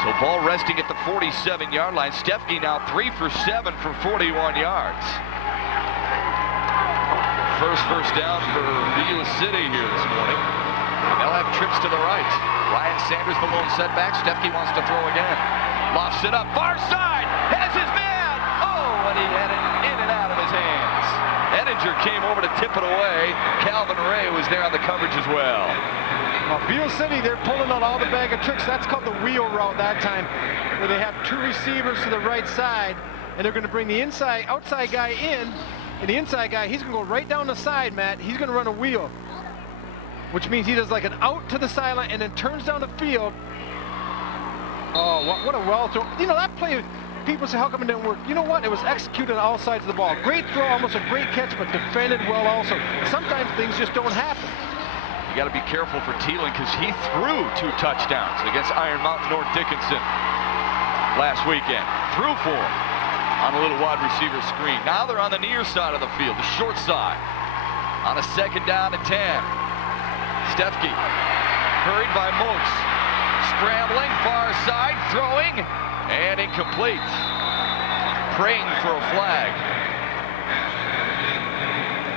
So ball resting at the 47-yard line. Stefke now 3 for 7 for 41 yards. First down for Beal City here this morning. They'll have trips to the right. Ryan Sanders, the lone setback. Stefke wants to throw again. Lofts it up. Far side. Has his man. Oh, and he had it in and out of his hands. Ettinger came over to tip it away. Calvin Ray was there on the coverage as well. Well, Beal City, they're pulling out all the bag of tricks. That's called the wheel route that time, where they have two receivers to the right side, and they're going to bring the outside guy in, and the inside guy, he's going to go right down the side, Matt. He's going to run a wheel, which means he does like an out to the sideline and then turns down the field. Oh, what a well throw. You know, that play, people say, how come it didn't work? You know what? It was executed on all sides of the ball. Great throw, almost a great catch, but defended well also. Sometimes things just don't happen. You got to be careful for Thielen because he threw 2 touchdowns against Iron Mountain North Dickinson last weekend. Threw for him on a little wide receiver screen. Now they're on the near side of the field, the short side. On a 2nd down and 10. Stefke, hurried by Moats. Scrambling, far side, throwing, and incomplete. Praying for a flag.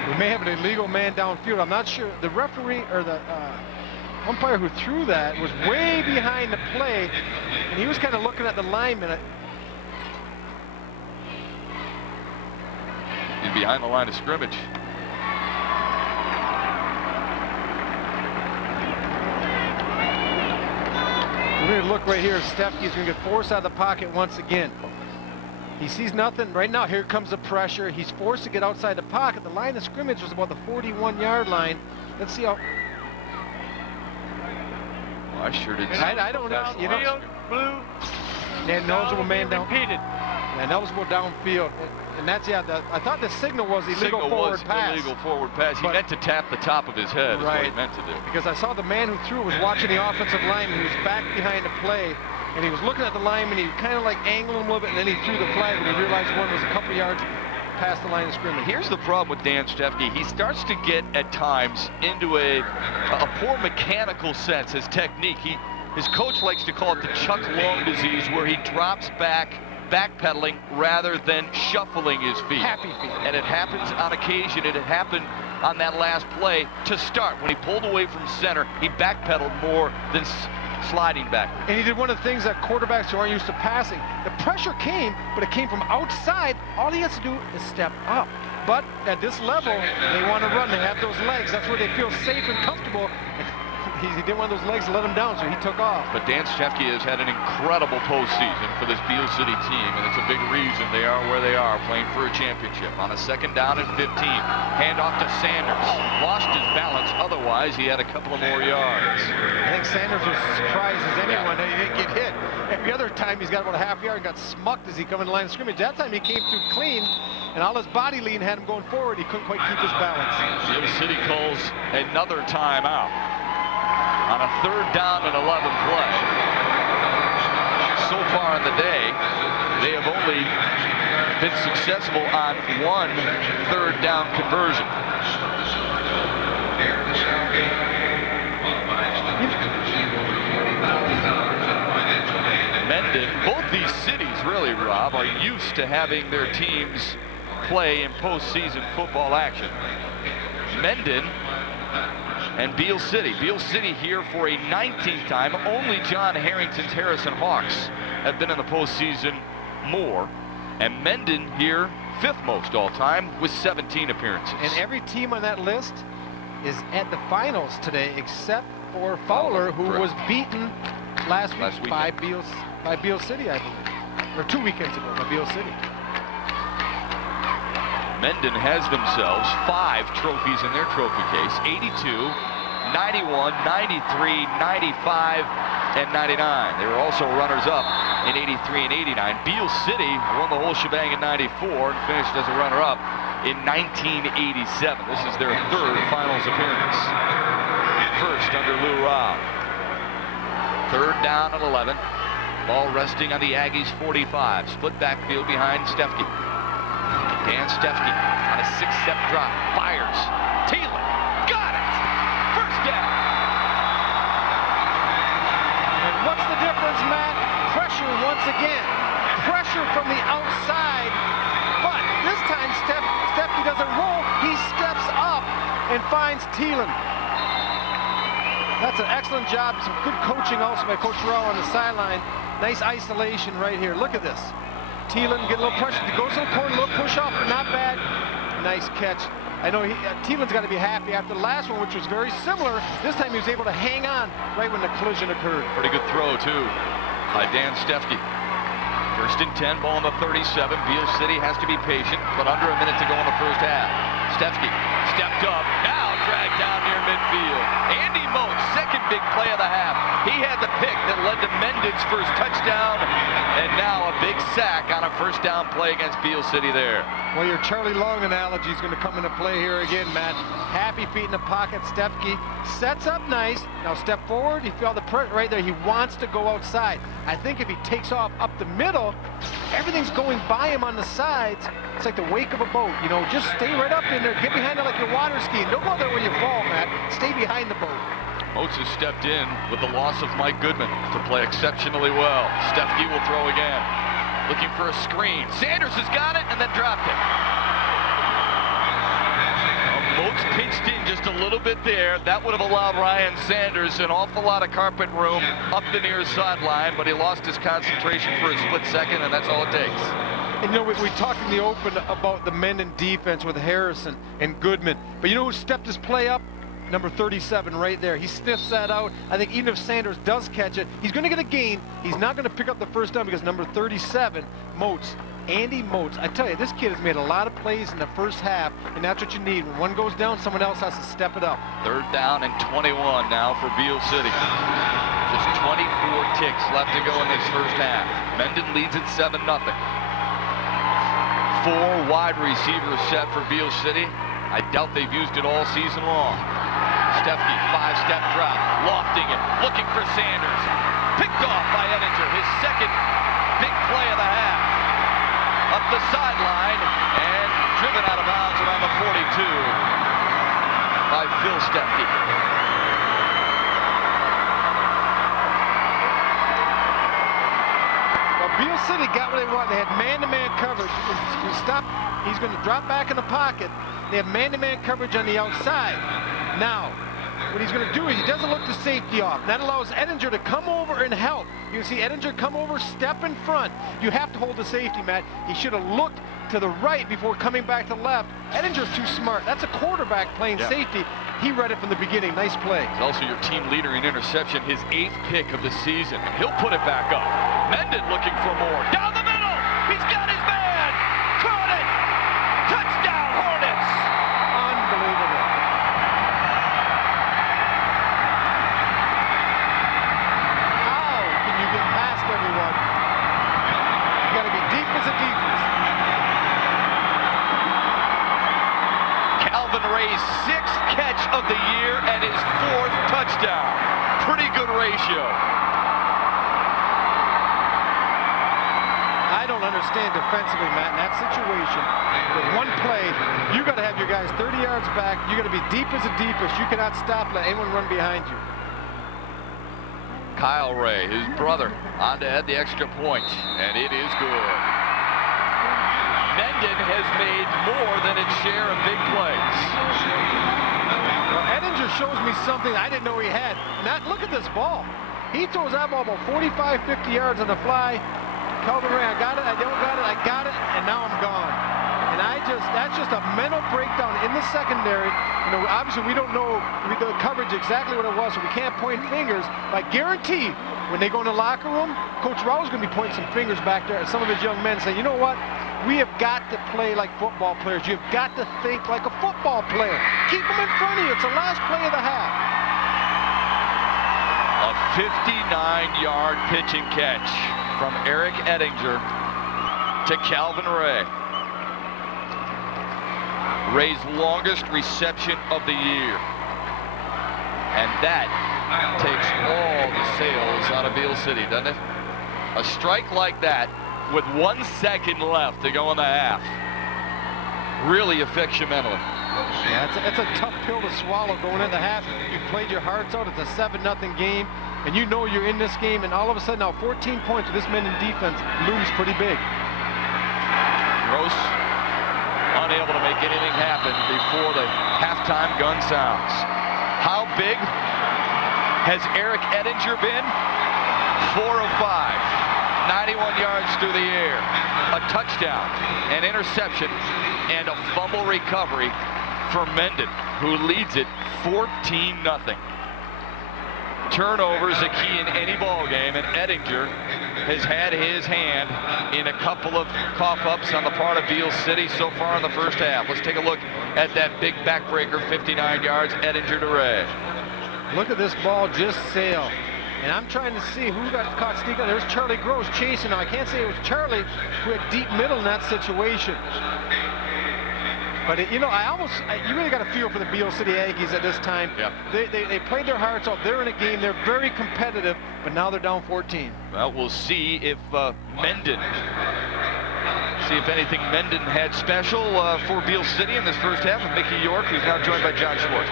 We may have an illegal man downfield. I'm not sure. The referee or the umpire who threw that was way behind the play, and he was kind of looking at the lineman. He's behind the line of scrimmage. We're going to look right here. Stefke's going to get forced out of the pocket once again. He sees nothing. Right now, here comes the pressure. He's forced to get outside the pocket. The line of scrimmage was about the 41-yard line. Let's see how... Well, I sure did. I don't know. You know, blue. Eligible man down. Repeated. And eligible downfield. And that's, I thought the signal was illegal forward pass. Illegal forward pass. He meant to tap the top of his head. Is what he meant to do. Because I saw the man who threw was watching the offensive line. He was back behind the play. and he was looking at the lineman. He kind of like angled him a little bit, and then he threw the flag when he realized one was a couple yards past the line of scrimmage. Here's the problem with Dan Stefke. He starts to get, at times, into a poor mechanical sense, his technique. His coach likes to call it the Chuck Long disease, where he drops backpedaling rather than shuffling his feet. Happy feet. And it happens on occasion. It had happened on that last play to start. When he pulled away from center, he backpedaled more than sliding back. And he did one of the things that quarterbacks who aren't used to passing. The pressure came, but it came from outside. All he has to do is step up. But at this level, they want to run. They have those legs. That's where they feel safe and comfortable. He didn't want those legs to let him down, so he took off. But Dan Stefke has had an incredible postseason for this Beal City team, and it's a big reason they are where they are, playing for a championship. On a 2nd down and 15, handoff to Sanders. Lost his balance, otherwise he had a couple of more yards. I think Sanders was as surprised as anyone that he didn't get hit. Every other time he's got about a half yard and got smucked as he come in the line of scrimmage. That time he came through clean, and all his body lean had him going forward. He couldn't quite keep his balance. Beal City calls another timeout on a 3rd down and 11 play. So far in the day, they have only been successful on 1 3rd down conversion. Mendon, both these cities really, Rob, are used to having their teams play in postseason football action. Mendon and Beal City. Beal City here for a 19th time. Only John Harrington's Harrison Hawks have been in the postseason more. And Mendon here, 5th most all time with 17 appearances. And every team on that list is at the finals today, except for Fowler, who was beaten last week by Beal City, I believe. Or 2 weekends ago by Beal City. Mendon has themselves 5 trophies in their trophy case: 82, 91, 93, 95, and 99. They were also runners-up in 83 and 89. Beal City won the whole shebang in 94 and finished as a runner-up in 1987. This is their 3rd finals appearance. First under Lou Robb. 3rd down and 11. Ball resting on the Aggies' 45. Split backfield behind Stefke. Dan Stefke on a 6-step drop, fires. Thielen, got it! 1st down. And what's the difference, Matt? Pressure once again. Pressure from the outside. But this time Stefke doesn't roll. He steps up and finds Thielen. That's an excellent job. Some good coaching also by Coach Rao on the sideline. Nice isolation right here. Look at this. Thielen get a little pressure. He goes to the corner, a little push off, but not bad. Nice catch. I know Thielen's got to be happy after the last one, which was very similar. This time he was able to hang on right when the collision occurred. Pretty good throw, too, by Dan Stefke. 1st and 10, ball on the 37. Beal City has to be patient, but under a minute to go in the 1st half. Stefke stepped up, now dragged down near midfield. Andy Moats, 2nd big play of the half. He had the pick that led to Mendon's 1st touchdown, and now a big sack on a 1st down play against Beal City there. Well, your Charlie Long analogy is going to come into play here again, Matt. Happy feet in the pocket. Stefke sets up nice. Now step forward. He felt the pressure right there. He wants to go outside. I think if he takes off up the middle, everything's going by him on the sides. It's like the wake of a boat. You know, just stay right up in there. Get behind it like you're water skiing. Don't go there where you fall, Matt. Stay behind the boat. Moats has stepped in with the loss of Mike Goodman to play exceptionally well. Stefke will throw again. Looking for a screen. Sanders has got it and then dropped it. Moats pinched in just a little bit there. That would have allowed Ryan Sanders an awful lot of carpet room up the near sideline, but he lost his concentration for a split second, and that's all it takes. And you know, we talked in the open about the Mendon defense with Harrison and Goodman, but you know who stepped his play up? Number 37 right there. He sniffs that out. I think even if Sanders does catch it, he's going to get a gain. He's not going to pick up the 1st down because number 37, Moats, Andy Moats. I tell you, this kid has made a lot of plays in the 1st half, and that's what you need. When one goes down, someone else has to step it up. 3rd down and 21 now for Beal City. Just 24 ticks left to go in this 1st half. Mendon leads at 7-0. 4 wide receivers set for Beal City. I doubt they've used it all season long. Stefke, 5-step drop, lofting it, looking for Sanders. Picked off by Ettinger, his second big play of the half. Up the sideline and driven out of bounds around the 42 by Phil Stefke. Well, Beal City got what they want. They had man-to-man coverage. He's going to drop back in the pocket. They have man-to-man coverage on the outside. Now, what he's going to do is he doesn't look the safety off. That allows Ettinger to come over and help. You see Ettinger come over, step in front. You have to hold the safety, Matt. He should have looked to the right before coming back to the left. Ettinger's too smart. That's a quarterback playing safety. He read it from the beginning. Nice play. He's also your team leader in interception, his 8th pick of the season. He'll put it back up. Mendon looking for more. Down the middle. He's got his man. Caught it. Touchdown, Hornets. Unbelievable. How can you get past everyone? You got to be deep as a defense. Calvin Ray's 6th catch of the year and his 4th touchdown. Pretty good ratio. I don't understand defensively, Matt, in that situation. With one play, you got to have your guys 30 yards back. You got to be deep as a deepest. You cannot stop, let anyone run behind you. Kyle Ray, his brother, on to add the extra point, and it is good. Mendon has made more than its share of big plays. Well, Ettinger shows me something I didn't know he had. Now, look at this ball. He throws that ball about 45, 50 yards on the fly. Calvin Ray, I got it, I don't got it, I got it, and now I'm gone. And that's just a mental breakdown in the secondary. You know, obviously we don't know the coverage exactly what it was, so we can't point fingers. But I guarantee when they go in the locker room, Coach Rau's going to be pointing some fingers back there at some of his young men saying, you know what? We have got to play like football players. You've got to think like a football player. Keep them in front of you. It's the last play of the half. A 59-yard pitching catch from Eric Ettinger to Calvin Ray. Ray's longest reception of the year. And that takes all the sails out of Beal City, doesn't it? A strike like that with 1 second left to go in the half really affects you mentally. Yeah, it's a tough pill to swallow going into the half. You played your hearts out. It's a 7-0 game, and you know you're in this game, and all of a sudden now 14 points with this Mendon defense looms pretty big. Gross unable to make anything happen before the halftime gun sounds. How big has Eric Ettinger been? 4 of 5. 91 yards through the air, a touchdown, an interception, and a fumble recovery for Mendon, who leads it 14-0. Turnovers a key in any ball game, and Ettinger has had his hand in a couple of cough-ups on the part of Beal City so far in the first half. Let's take a look at that big backbreaker, 59 yards, Ettinger to Ray. Look at this ball just sail. And I'm trying to see who got caught sneaking. There's Charlie Gross chasing. Now, I can't say it was Charlie who had deep middle in that situation. But, you know, you really got to feel for the Beal City Aggies at this time. Yep. They played their hearts out. They're in a game. They're very competitive, but now they're down 14. Well, we'll see if Mendon, anything Mendon had special for Beal City in this first half with Mickey York, who's now joined by John Schwartz.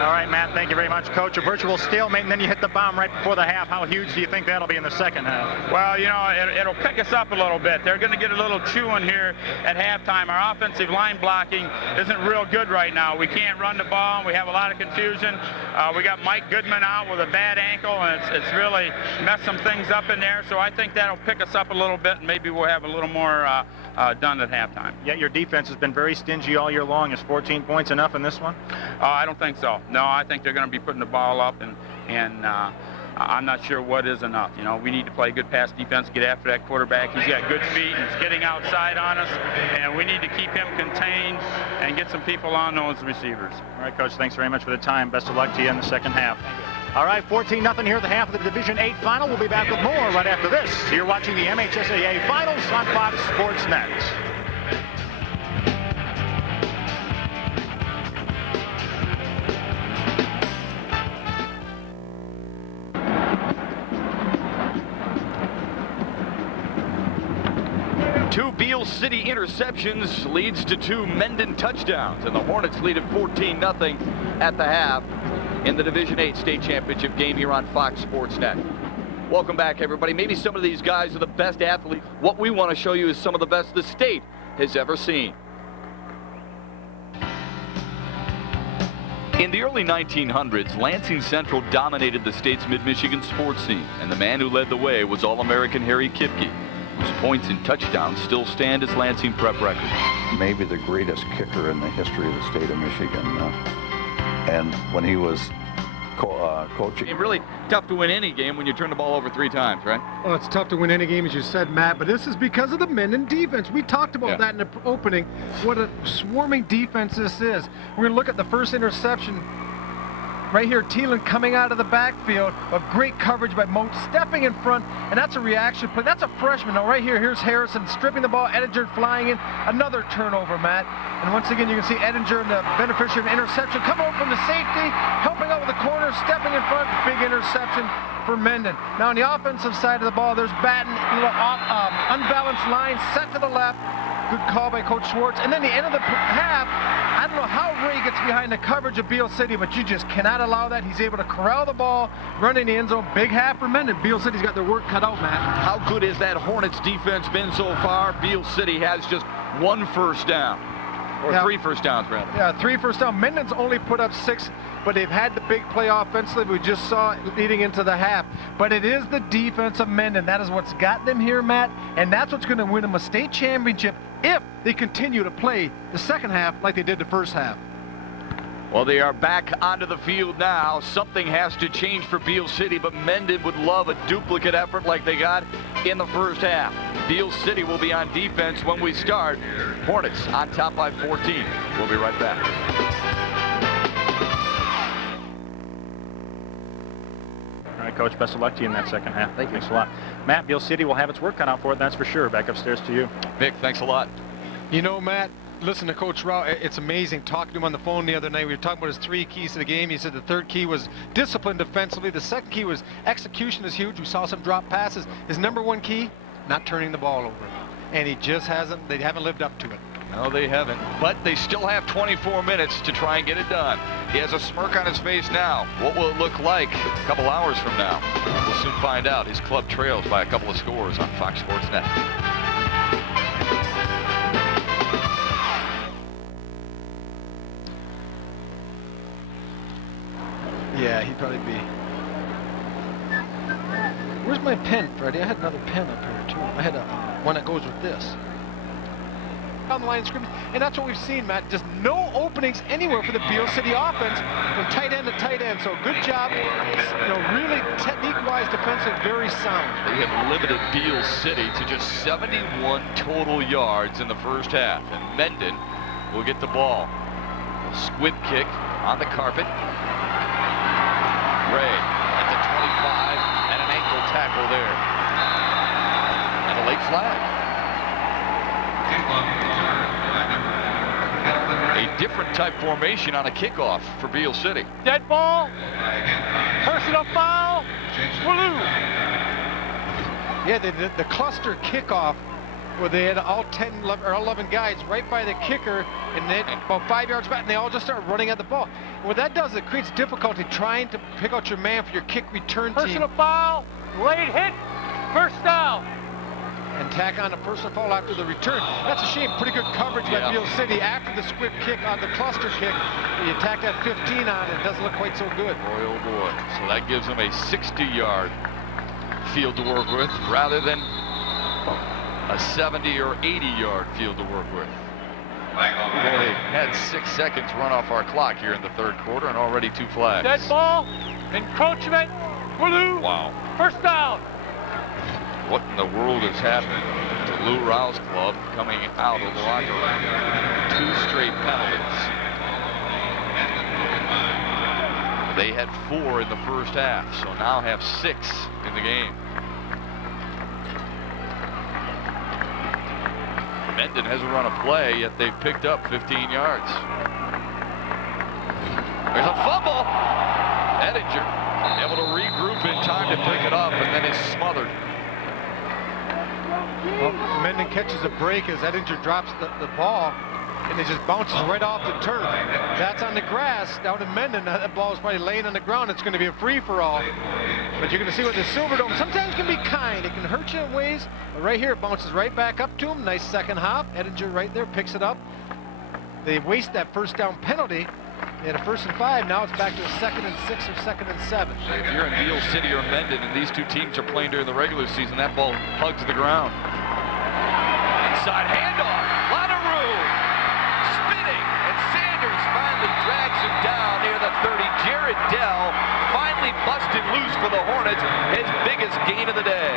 All right, Matt, thank you very much, Coach. A virtual stalemate, and then you hit the bomb right before the half. How huge do you think that'll be in the second half? Well, you know, it'll pick us up a little bit. They're going to get a little chewing here at halftime. Our offensive line blocking isn't real good right now. We can't run the ball, and we have a lot of confusion. We got Mike Goodman out with a bad ankle, and it's really messed some things up in there. So I think that'll pick us up a little bit, and maybe we'll have a little more done at halftime. Yet your defense has been very stingy all year long. Is 14 points enough in this one? I don't think so. No, I think they're going to be putting the ball up, and I'm not sure what is enough. You know, we need to play good pass defense, get after that quarterback. He's got good feet, and he's getting outside on us, and we need to keep him contained and get some people on those receivers. All right, Coach, thanks very much for the time. Best of luck to you in the second half. All right, 14-0 here at the half of the Division 8 final. We'll be back with more right after this. You're watching the MHSAA Finals on Fox Sports Net. City interceptions leads to 2 Mendon touchdowns, and the Hornets lead at 14-0 at the half in the Division 8 state championship game here on Fox Sports Net. Welcome back, everybody. Maybe some of these guys are the best athletes. What we want to show you is some of the best the state has ever seen. In the early 1900s, Lansing Central dominated the state's mid-Michigan sports scene, and the man who led the way was All-American Harry Kipke, whose points and touchdowns still stand as Lansing prep records. Maybe the greatest kicker in the history of the state of Michigan. And when he was coaching. It's really tough to win any game when you turn the ball over 3 times, right? Well, it's tough to win any game, as you said, Matt, but this is because of the Mendon defense. We talked about that in the opening, what a swarming defense this is. We're going to look at the first interception. Right here, Thielen coming out of the backfield, a great coverage by Moat, stepping in front, and that's a reaction play. That's a freshman. Now right here, here's Harrison stripping the ball, Edinger flying in, another turnover, Matt. And once again, you can see Edinger, the beneficiary of interception, coming over from the safety, helping out with the corner, stepping in front, big interception for Mendon. Now on the offensive side of the ball, there's Batten, little unbalanced line, set to the left. Good call by Coach Schwartz. And then the end of the half, I don't know how Ray gets behind the coverage of Beal City, but you just cannot allow that. He's able to corral the ball, run in the end zone. Big half for Mendon. Beal City's got their work cut out, Matt. How good has that Hornets defense been so far? Beal City has just 1 first down. Or 3 first downs, rather. Yeah, 3 first down. Mendon's only put up 6, but they've had the big play offensively. We just saw it leading into the half. But it is the defense of Mendon. That is what's got them here, Matt. And that's what's going to win them a state championship if they continue to play the second half like they did the first half. Well, they are back onto the field now. Something has to change for Beal City, but Mendon would love a duplicate effort like they got in the first half. Beal City will be on defense when we start. Hornets on top by 14. We'll be right back. All right, Coach, best of luck to you in that second half. Thanks a lot. Matt, Beal City will have its work cut out for it, that's for sure. Back upstairs to you. Vic, thanks a lot. You know, Matt, listen to Coach Rao. It's amazing. Talking to him on the phone the other night, we were talking about his 3 keys to the game. He said the 3rd key was discipline defensively. The 2nd key was execution is huge. We saw some drop passes. His number 1 key, not turning the ball over. And he just hasn't, they haven't lived up to it. No, they haven't. But they still have 24 minutes to try and get it done. He has a smirk on his face now. What will it look like a couple hours from now? We'll soon find out. His club trails by a couple of scores on Fox Sports Net. Yeah, he'd probably be. Where's my pen, Freddie? I had another pen up here, too. I had one that goes with this. On the line of scrimmage, and that's what we've seen, Matt. Just no openings anywhere for the Beal City offense from tight end to tight end. So good job. You know, really technique-wise, defensive, very sound. They have limited Beal City to just 71 total yards in the first half. And Mendon will get the ball. A squib kick on the carpet. Ray at the 25, and an ankle tackle there. And a late flag. A different type formation on a kickoff for Beal City. Dead ball. Personal foul. Blue. Yeah, the cluster kickoff where they had all 10 or 11 guys right by the kicker, and then about 5 yards back, and they all just start running at the ball. And what that does, it creates difficulty trying to pick out your man for your kick return team. Personal foul. Late hit. First down. And tack on a personal foul after the return. That's a shame. Pretty good coverage by Beal City after the squib kick on the cluster kick. You tack that 15 on, it doesn't look quite so good. Boy, oh boy. So that gives them a 60-yard field to work with rather than a 70 or 80-yard field to work with. They had 6 seconds run off our clock here in the 3rd quarter and already 2 flags. Dead ball. Encroachment. Blue. Wow. First down. What in the world has happened to Lou Rao's club coming out of the locker room? 2 straight penalties. They had 4 in the first half, so now have 6 in the game. Mendon hasn't run a play, yet they've picked up 15 yards. There's a fumble. Edinger able to regroup in time to pick it up, and then is smothered. Well, Mendon catches a break as Edinger drops the ball, and it just bounces right off the turf. That's on the grass down in Mendon. That ball is probably laying on the ground. It's going to be a free-for-all. But you're going to see what the Silverdome sometimes can be kind. It can hurt you in ways. But right here, it bounces right back up to him. Nice second hop. Edinger right there picks it up. They waste that first down penalty. They had a 1st and 5. Now it's back to a 2nd and 6 or 2nd and 7. If you're in Beal City or Mendon and these two teams are playing during the regular season, that ball hugs the ground. Inside handoff. Lot of room. Spinning. And Sanders finally drags him down near the 30. Jared Dell finally busted loose for the Hornets. His biggest gain of the day.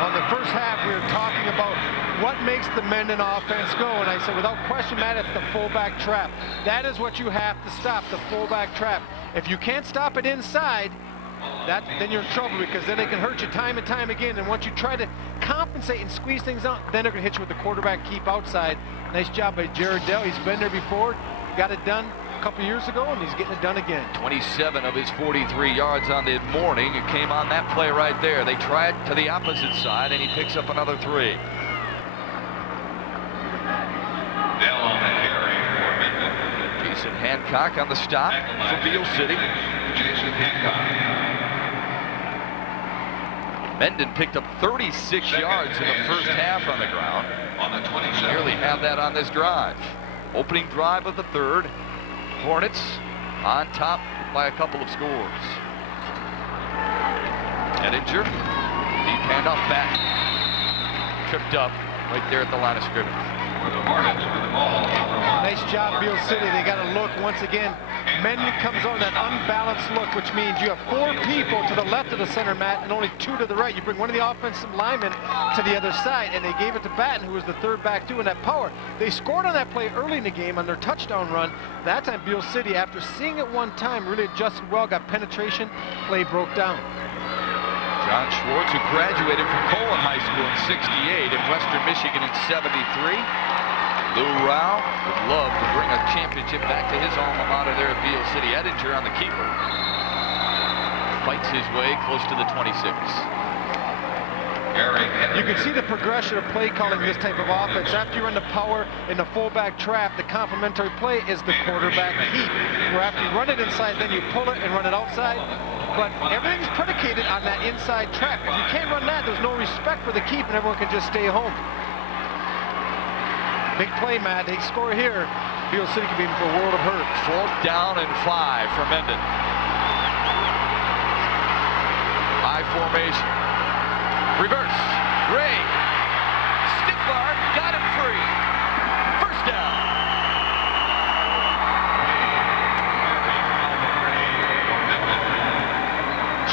On the first half, we were talking about what makes the Mendon offense go, and I said, without question, Matt, it's the fullback trap. That is what you have to stop, the fullback trap. If you can't stop it inside, then you're in trouble, because then they can hurt you time and time again. And once you try to compensate and squeeze things out, then they're going to hit you with the quarterback keep outside. Nice job by Jared Dell. He's been there before, got it done a couple years ago, and he's getting it done again. 27 of his 43 yards on the morning. It came on that play right there. They tried to the opposite side, and he picks up another 3. Dell on the carry for Mendon. Jason Hancock on the stop for Beal City. Jason Hancock. Mendon picked up 36 yards in the first half on the ground. On the 27. Nearly have that on this drive. Opening drive of the 3rd. Hornets on top by a couple of scores. Edinger, deep handoff back. Tripped up right there at the line of scrimmage. For the Hornets with the ball. Nice job, Beal City. They got to look once again. Mendon comes on that unbalanced look, which means you have 4 people to the left of the center mat and only 2 to the right. You bring one of the offensive linemen to the other side, and they gave it to Batten, who was the 3rd back doing that power. They scored on that play early in the game on their touchdown run. That time, Beal City, after seeing it one time, really adjusted well, got penetration, play broke down. John Schwartz, who graduated from Colon High School in '68 and Western Michigan in '73. Lou Rao would love to bring a championship back to his alma mater there at Beal City. Edinger on the keeper. Fights his way close to the 26. You can see the progression of play calling this type of offense. After you run the power in the fullback trap, the complementary play is the quarterback keep, where after you run it inside, then you pull it and run it outside. But everything's predicated on that inside trap. If you can't run that, there's no respect for the keep, and everyone can just stay home. Big play, Matt. They score here. Beal City could be in for a world of hurt. 4th down and 5 for Mendon. High formation. Reverse. Ray. Stiff arm. Got him free. 1st down.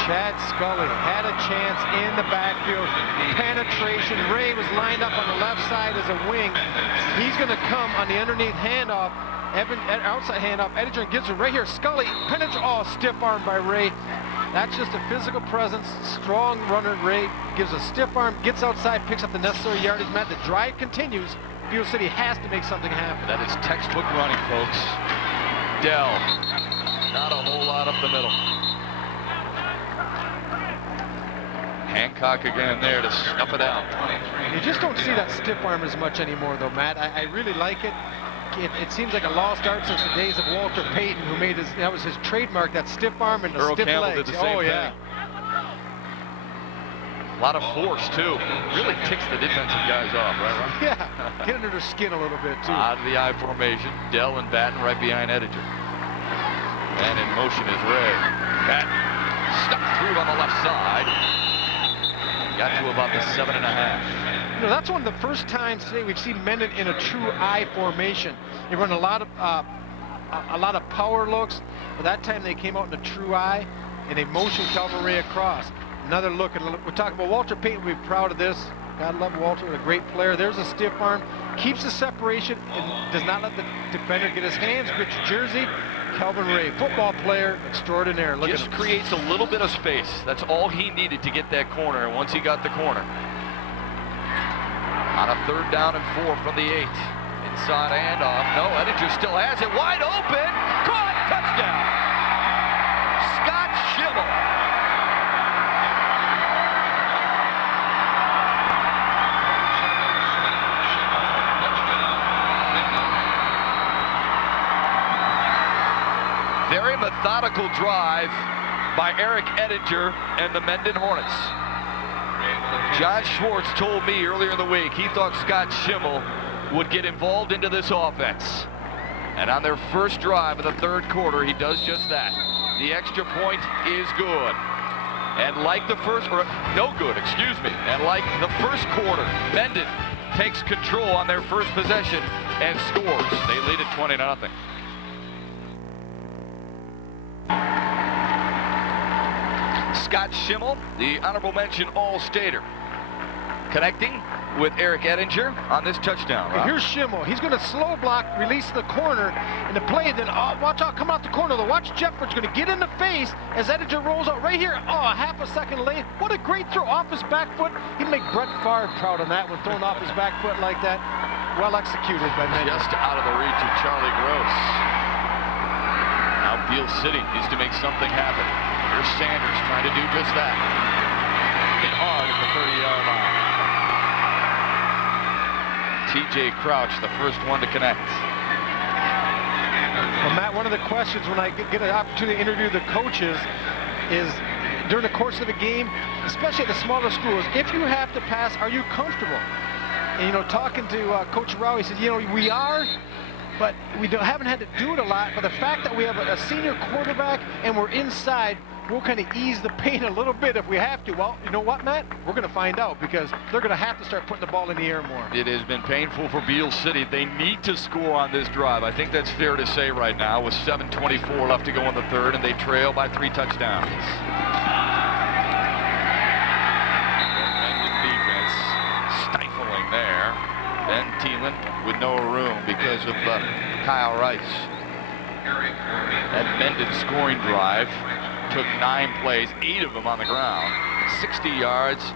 Chad Scully had a chance in the backfield. Penetration. Ray was lined up on the left side as a wing. He's going to come on the underneath handoff. Outside handoff. Edinger gives it right here. Scully. Stiff arm by Ray. That's just a physical presence. Strong runner. Ray gives a stiff arm, gets outside, picks up the necessary yardage. Matt, the drive continues. Beal City has to make something happen. That is textbook running, folks. Dell. Not a whole lot up the middle. Hancock again there to snuff it out. You just don't see that stiff arm as much anymore, though, Matt. I really like it. It seems like a lost art since the days of Walter Payton, who made that was his trademark, that stiff arm and the Earl stiff Campbell legs. did the same yeah. thing. A lot of force, too. Really ticks the defensive guys off, right, Ron? Yeah, get under their skin a little bit, too. Out of the I formation. Dell and Batten right behind Edinger. And in motion is Ray. Batten stuck through on the left side. Got to about the 7.5. You know, that's one of the first times today we've seen Mendon in a true I formation. They run a lot of power looks, but that time they came out in a true I, and they motion Calvin Ray across. Another look, and we're talking about Walter Payton. We're proud of this. God love Walter, a great player. There's a stiff arm, keeps the separation, and does not let the defender get his hands. Rich jersey. Calvin Ray, football player extraordinaire. Look Just at him. creates a little bit of space. That's all he needed to get that corner. And once he got the corner, on a 3rd down and 4 from the 8, inside handoff. No, Edinger still has it wide open. Caught, touchdown. Scott Schimmel. Very methodical drive by Eric Ettinger and the Mendon Hornets. John Schwartz told me earlier in the week he thought Scott Schimmel would get involved into this offense. And on their first drive of the third quarter, he does just that. The extra point is good. And like the first, or no good, excuse me. And like the first quarter, Mendon takes control on their first possession and scores. They lead it 20-0. Scott Schimmel, the honorable mention All-Stater, connecting with Eric Ettinger on this touchdown. Here's Schimmel. He's going to slow block, release the corner, and the play then, watch out, come out the corner. Watch Jefford's going to get in the face as Ettinger rolls out right here. Oh, half a second late. What a great throw off his back foot. He'd make Brett Favre proud on that one, throwing off his back foot like that. Well executed by Mendon. Just out of the reach of Charlie Gross. Now Beal City needs to make something happen. Here's Sanders trying to do just that. Hit hard at the 30-yard line. T.J. Crouch, the first one to connect. Well, Matt, one of the questions when I get an opportunity to interview the coaches is during the course of the game, especially at the smaller schools, if you have to pass, are you comfortable? And, talking to Coach Rao, he said, we are, but we haven't had to do it a lot. But the fact that we have a senior quarterback and we're inside, we'll kind of ease the pain a little bit if we have to. Well, you know what, Matt? We're going to find out because they're going to have to start putting the ball in the air more. It has been painful for Beal City. They need to score on this drive. I think that's fair to say right now with 7:24 left to go in the third, and they trail by 3 touchdowns. Mendon defense stifling there. Ben Thielen with no room because of Kyle Rice. That Mendon scoring drive took 9 plays, 8 of them on the ground, 60 yards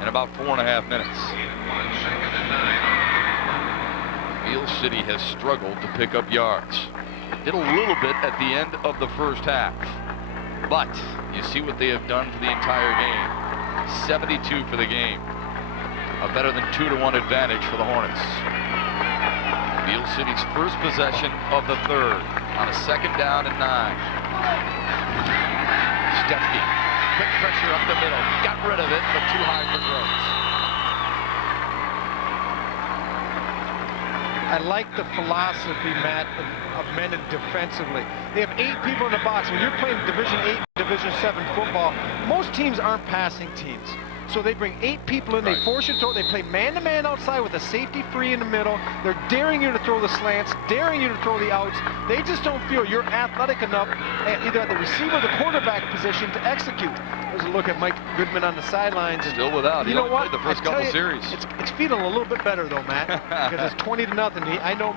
in about 4.5 minutes. Beal City has struggled to pick up yards. Did a little bit at the end of the first half, but you see what they have done for the entire game. 72 for the game. A better than 2-1 advantage for the Hornets. Beal City's first possession of the third on a 2nd down and 9. Stefke, quick pressure up the middle, got rid of it, but too high for Gross. I like the philosophy, Matt, of Mendon defensively. They have 8 people in the box. When you're playing Division 8, Division 7 football, most teams aren't passing teams. So they bring 8 people in, they force you to throw, they play man-to-man outside with a safety free in the middle. They're daring you to throw the slants, daring you to throw the outs. They just don't feel you're athletic enough, either at the receiver or the quarterback position, to execute. There's a look at Mike Goodman on the sidelines. Still without. You know what? The first couple series. It's feeling a little bit better though, Matt, because it's 20-0. I know,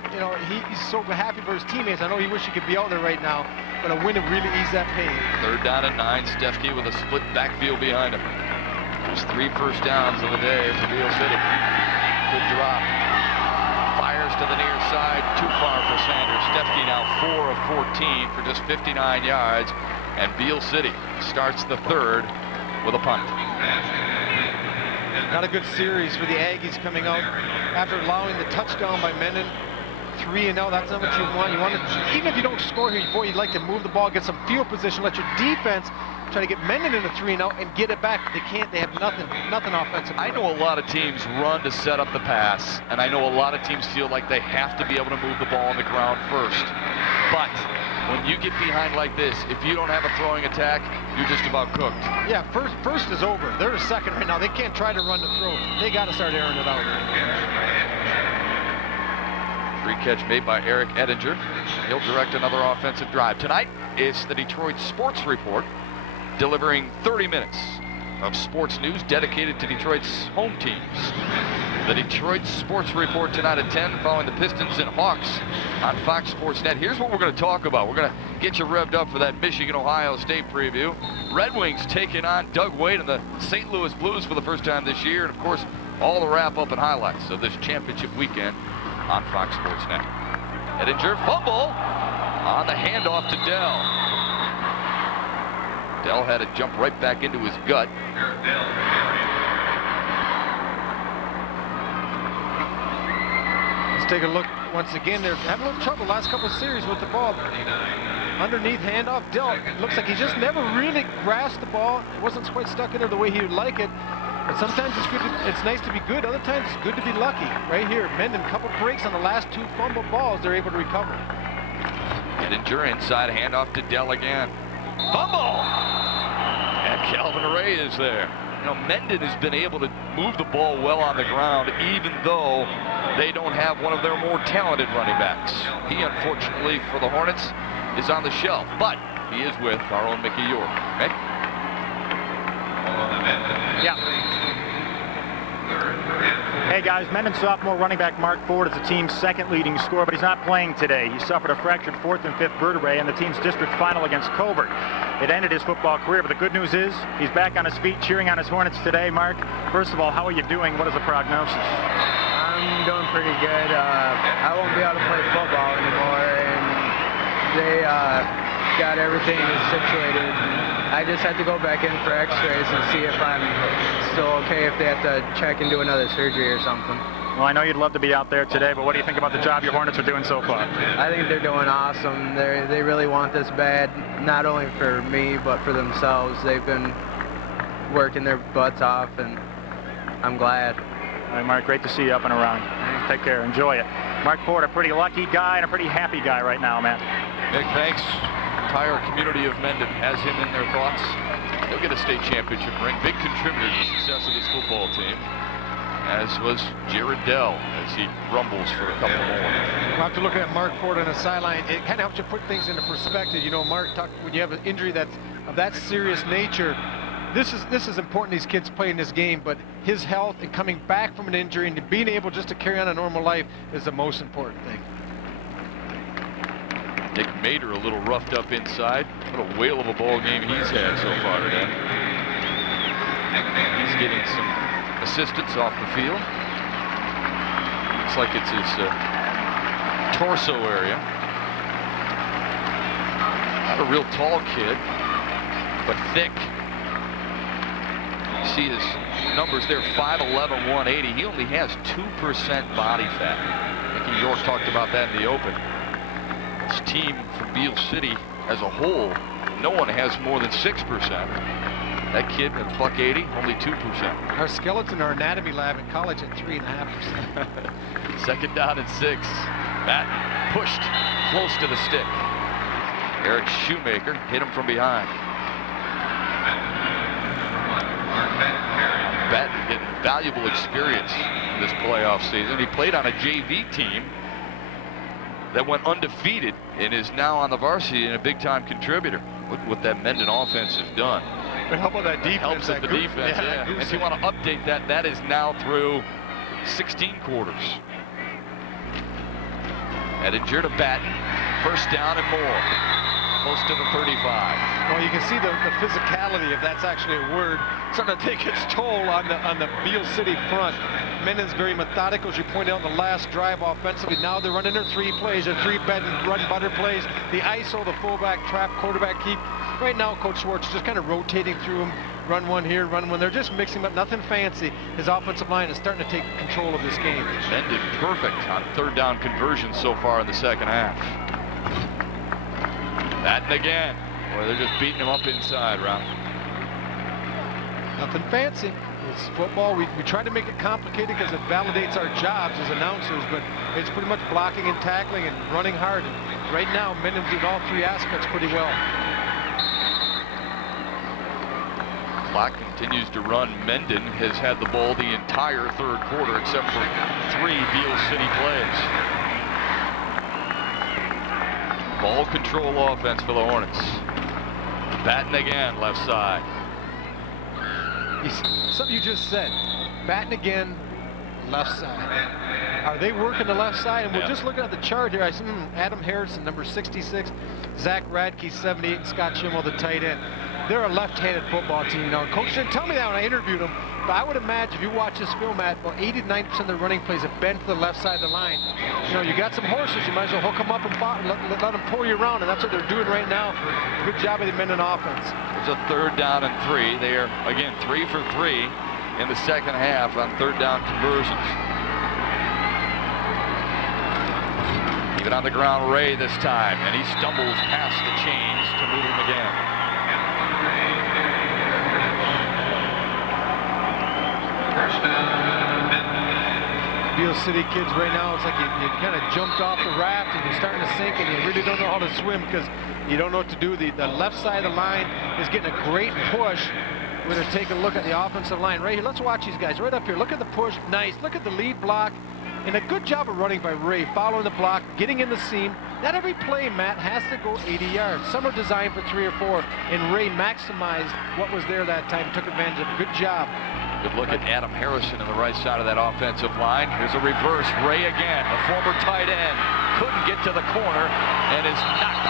he's so happy for his teammates. I know he wish he could be out there right now, but a win would really ease that pain. 3rd down and 9. Stefke with a split backfield behind him. There's 3 first downs of the day for Beal City. Good drop. Fires to the near side. Too far for Sanders. Stefke now 4 of 14 for just 59 yards. And Beal City starts the third with a punt. Not a good series for the Aggies coming out after allowing the touchdown by Mendon. 3-0, that's not what you want. You want to, even if you don't score here, boy, you'd like to move the ball, get some field position, let your defense try to get Mendon into 3-0 and get it back. They can't. They have nothing offensive. I know a lot of teams run to set up the pass, and I know a lot of teams feel like they have to be able to move the ball on the ground first. But when you get behind like this, if you don't have a throwing attack, you're just about cooked. Yeah, first is over. They're second right now. They can't try to run the throw. They got to start airing it out. Free catch made by Eric Ettinger. He'll direct another offensive drive. Tonight, it's the Detroit Sports Report, delivering 30 minutes of sports news dedicated to Detroit's home teams. The Detroit Sports Report tonight at 10, following the Pistons and Hawks on Fox Sports Net. Here's what we're going to talk about. We're going to get you revved up for that Michigan-Ohio State preview. Red Wings taking on Doug Wade and the St. Louis Blues for the first time this year. And, of course, all the wrap-up and highlights of this championship weekend on Fox Sports Net. Ettinger fumble on the handoff to Dell. Dell had to jump right back into his gut. Let's take a look once again. They're having a little trouble last couple of series with the ball. Underneath handoff, Dill. Looks like he just never really grasped the ball. It wasn't quite stuck in there the way he would like it. But sometimes it's good. It's nice to be good. Other times it's good to be lucky. Right here, Mendon, couple breaks on the last 2 fumble balls. They're able to recover. Edinger inside, handoff to Dell again. Fumble! And Calvin Ray is there. You know, Mendon has been able to move the ball well on the ground, even though they don't have one of their more talented running backs. He, unfortunately for the Hornets, is on the shelf, but he is with our own Mickey York. Okay? Yeah. Hey guys, Mendon sophomore running back Mark Ford is the team's second leading scorer, but he's not playing today. He suffered a fractured 4th and 5th vertebrae in the team's district final against Covert. It ended his football career, but the good news is he's back on his feet cheering on his Hornets today. Mark, first of all, how are you doing? What is the prognosis? I'm doing pretty good. I won't be able to play football anymore, and they got everything situated. I just have to go back in for x-rays and see if I'm still okay, if they have to check and do another surgery or something. Well, I know you'd love to be out there today, but what do you think about the job your Hornets are doing so far? I think they're doing awesome. They really want this bad, not only for me, but for themselves. They've been working their butts off, and I'm glad. All right, Mark, great to see you up and around. Take care, enjoy it. Mark Ford, a pretty lucky guy and a pretty happy guy right now, man. Nick, thanks. Entire community of Mendon has him in their thoughts. He'll get a state championship ring. Big contributor to the success of this football team, as was Jared Dell, as he rumbles for a couple more. We'll have to look at Mark Ford on the sideline. It kind of helps you put things into perspective. You know, Mark talked, when you have an injury that's of that serious nature, this is important, these kids playing this game, but his health and coming back from an injury and being able just to carry on a normal life is the most important thing. Nick Mader a little roughed up inside. What a whale of a ball game he's had so far today. He's getting some assistance off the field. Looks like it's his torso area. Not a real tall kid, but thick. You see his numbers there, 5'11", 180. He only has 2% body fat. Mickey York talked about that in the open. This team from Beal City as a whole, no one has more than 6%. That kid at $180, only 2%. Our skeleton, our anatomy lab in college at 3.5%. 2nd down and 6. Matt pushed close to the stick. Eric Shoemaker hit him from behind. Batten getting valuable experience in this playoff season. He played on a JV team that went undefeated and is now on the varsity and a big-time contributor. Look what that Mendon offense has done. But how about that defense? Helps with the defense, yeah. And if you want to update that, that is now through 16 quarters. Edinger to Batten. 1st down and more. Close to the 35. Well, you can see the physicality, if that's actually a word, starting to take its toll on the Beal City front. Mendon's very methodical, as you pointed out in the last drive offensively. Now they're running their 3 plays, their 3 bed and run butter plays. The ISO, the fullback trap, quarterback keep. Right now, Coach Schwartz is just kind of rotating through them. Run one here, run one. They're just mixing up, nothing fancy. His offensive line is starting to take control of this game. Mendon perfect on 3rd down conversions so far in the 2nd half. Batten again. Boy, they're just beating him up inside, Ralph. Nothing fancy. It's football. We try to make it complicated because it validates our jobs as announcers, but it's pretty much blocking and tackling and running hard. And right now, Mendon's doing all 3 aspects pretty well. Clock continues to run. Mendon has had the ball the entire 3rd quarter except for 3 Beal City plays. Ball control offense for the Hornets. Batten again, left side. Something you just said. Batten again, left side. Are they working the left side? And we're just looking at the chart here. I see Adam Harrison, number 66, Zach Radke, 78, and Scott Schimmel, the tight end. They're a left-handed football team now. Coach didn't tell me that when I interviewed him, but I would imagine if you watch this film, Matt, about 80 to 90% of the running plays have been to the left side of the line. You know, you got some horses, you might as well hook them up and let them pull you around, and that's what they're doing right now. Good job of the Mendon offense. It's a 3rd down and 3. They are, again, 3 for 3 in the 2nd half on 3rd down conversions. it on the ground, Ray this time, and he stumbles past the chains to move him again. First down, Mendon. Beal City kids right now, it's like you kind of jumped off the raft and you're starting to sink and you really don't know how to swim because you don't know what to do. The left side of the line is getting a great push. We're going to take a look at the offensive line right here. Let's watch these guys right up here. Look at the push. Nice. Look at the lead block. And a good job of running by Ray, following the block, getting in the seam. Not every play, Matt, has to go 80 yards. Some are designed for 3 or 4, and Ray maximized what was there that time, took advantage of it. Good job. Good look at Adam Harrison on the right side of that offensive line. Here's a reverse. Ray again, the former tight end. Couldn't get to the corner and is knocked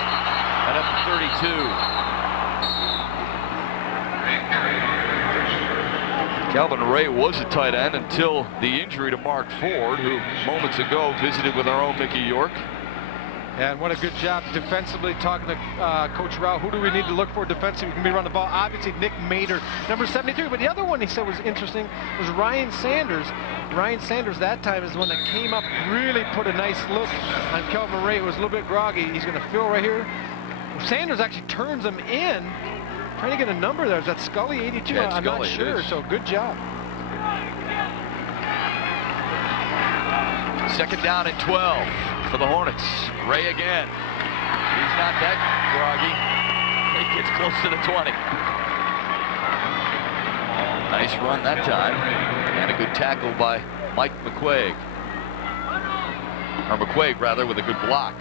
at a 32. Calvin Ray was a tight end until the injury to Mark Ford, who moments ago visited with our own Mickey York. And what a good job defensively, talking to Coach Rao. Who do we need to look for defensively? Can be run the ball. Obviously, Nick Mater, number 73. But the other one he said was interesting was Ryan Sanders. Ryan Sanders that time is the one that came up, really put a nice look on Calvin Ray. It was a little bit groggy. He's going to fill right here. Sanders actually turns him in. Trying to get a number there. Is that Scully 82? Yeah, I'm Scully, not sure. So good job. Second down and 12 for the Hornets. Ray again. He's not that groggy. He gets close to the 20. Nice run that time. And a good tackle by Mike McQuaig. Or McQuaig, rather, with a good block.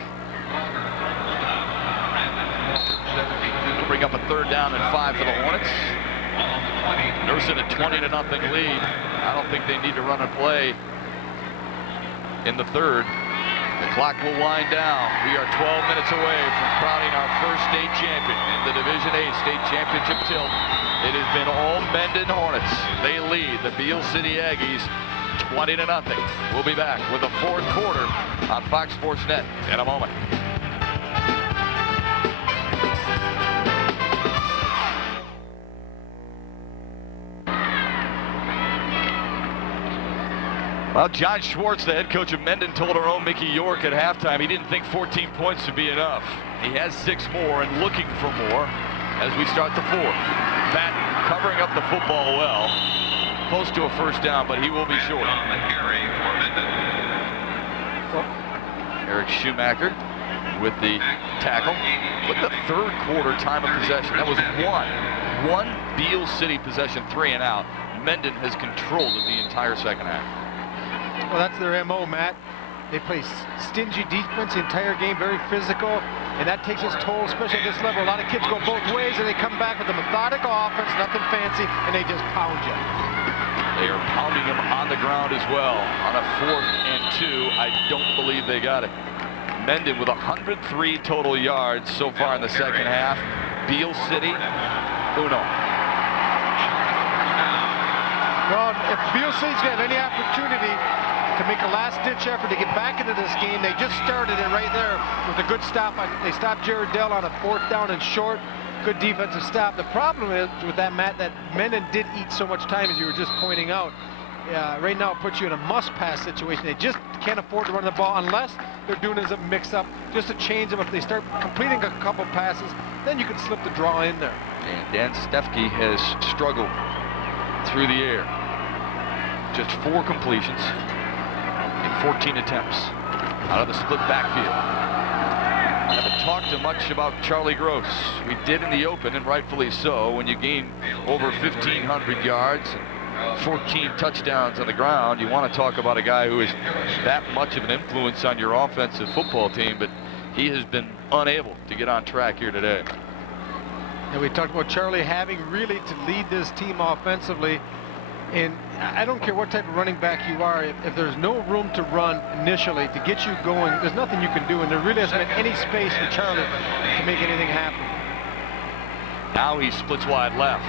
Bring up a third down and 5 for the Hornets. Nursing a 20-0 lead. I don't think they need to run a play in the third. The clock will wind down. We are 12 minutes away from crowning our first state champion in the Division A state championship tilt. It has been all Mendon Hornets. They lead the Beal City Aggies 20-0. We'll be back with the fourth quarter on Fox Sports Net in a moment. Well, John Schwartz, the head coach of Mendon, told our own Mickey York at halftime he didn't think 14 points would be enough. He has 6 more and looking for more as we start the fourth. Pat covering up the football well. Close to a first down, but he will be short. On the carry for Mendon. Eric Schumacher with the tackle. With the third quarter time of possession, that was one Beal City possession, 3 and out. Mendon has controlled it the entire second half. Well, that's their MO, Matt. They play stingy defense the entire game, very physical, and that takes its toll, especially at this level. A lot of kids go both ways, and they come back with a methodical offense, nothing fancy, and they just pound you. They are pounding him on the ground as well. On a 4th and 2, I don't believe they got it. Mendon with 103 total yards so far in the second half. Beal City, uno. Well, if Beal City's got any opportunity to make a last-ditch effort to get back into this game, they just started it right there with a good stop. They stopped Jared Dell on a 4th down and short. Good defensive stop. The problem is with that, Matt, that Mendon did eat so much time, as you were just pointing out. Right now, it puts you in a must-pass situation. They just can't afford to run the ball unless they're doing it as a mix-up, just a change them. If they start completing a couple passes, then you can slip the draw in there. And Dan Stefke has struggled through the air. Just 4 completions in 14 attempts out of the split backfield. I haven't talked much about Charlie Gross. We did in the open, and rightfully so. When you gain over 1,500 yards and 14 touchdowns on the ground, you want to talk about a guy who is that much of an influence on your offensive football team, but he has been unable to get on track here today. And we talked about Charlie having really to lead this team offensively. And I don't care what type of running back you are, if there's no room to run initially to get you going, there's nothing you can do, and there really hasn't been any space for Charlie to make anything happen. Now he splits wide left.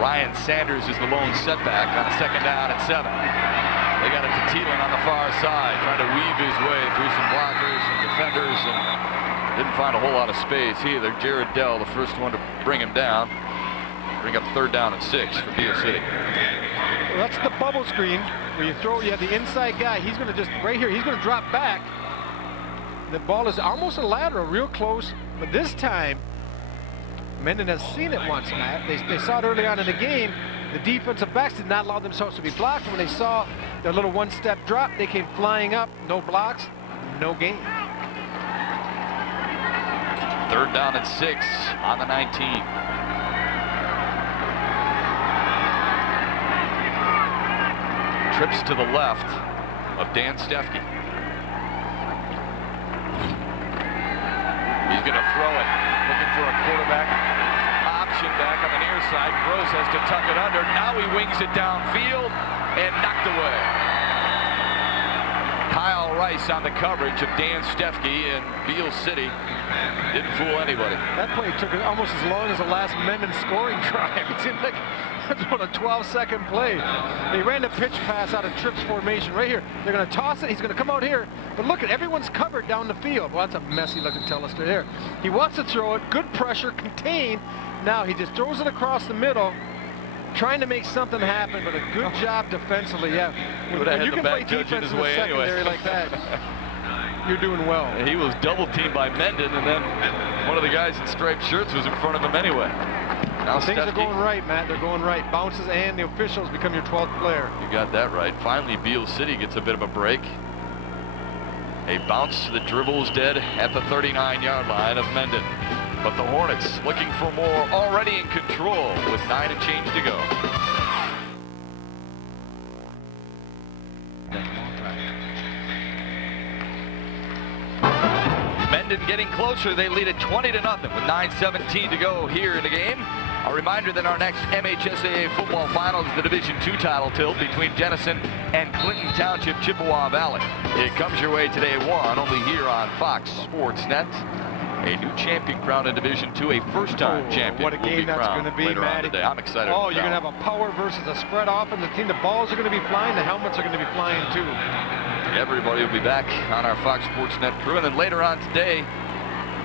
Ryan Sanders is the lone setback on a 2nd down and 7. They got it to Thielen on the far side, trying to weave his way through some blockers and defenders, and didn't find a whole lot of space either. Jared Dell, the first one to bring him down. Bring up 3rd down and 6 for Beal City. Well, that's the bubble screen where you have the inside guy. He's going to just, right here, he's going to drop back. The ball is almost a lateral, real close. But this time, Mendon has seen it once, Matt. They saw it early on in the game. The defensive backs did not allow themselves to be blocked. When they saw their little one-step drop, they came flying up. No blocks, no gain. 3rd down and 6 on the 19. Trips to the left of Dan Stefke. He's going to throw it, looking for a quarterback option back on the near side. Gross has to tuck it under. Now he wings it downfield and knocked away. Kyle Rice on the coverage of Dan Stefke, and Beal City didn't fool anybody. That play took almost as long as the last Mendon scoring drive. It seemed like that's about a 12-second play. He ran the pitch pass out of trips formation right here. They're going to toss it. He's going to come out here. But look at everyone's covered down the field. Well, that's a messy-looking telester there. He wants to throw it. Good pressure, contained. Now he just throws it across the middle, trying to make something happen. But a good job defensively. Yeah, when you can play defense in the secondary like that, you're doing well. He was double-teamed by Mendon, and then one of the guys in striped shirts was in front of him anyway. Now things are going right, Matt. They're going right. Bounces and the officials become your 12th player. You got that right. Finally, Beal City gets a bit of a break. A bounce that dribbles dead at the 39-yard line of Mendon. But the Hornets looking for more, already in control with 9 and change to go. Mendon getting closer. They lead it 20-0 with 9:17 to go here in the game. A reminder that our next MHSAA football final is the Division II title tilt between Denison and Clinton Township, Chippewa Valley. It comes your way today at 1, only here on Fox Sports Net. A new champion crowned in Division II, a first-time champion. What a game that's going to be, Matt. I'm excited. Oh, you're going to have a power versus a spread offense. The team, the balls are going to be flying. The helmets are going to be flying too. Everybody will be back on our Fox Sports Net crew, and then later on today,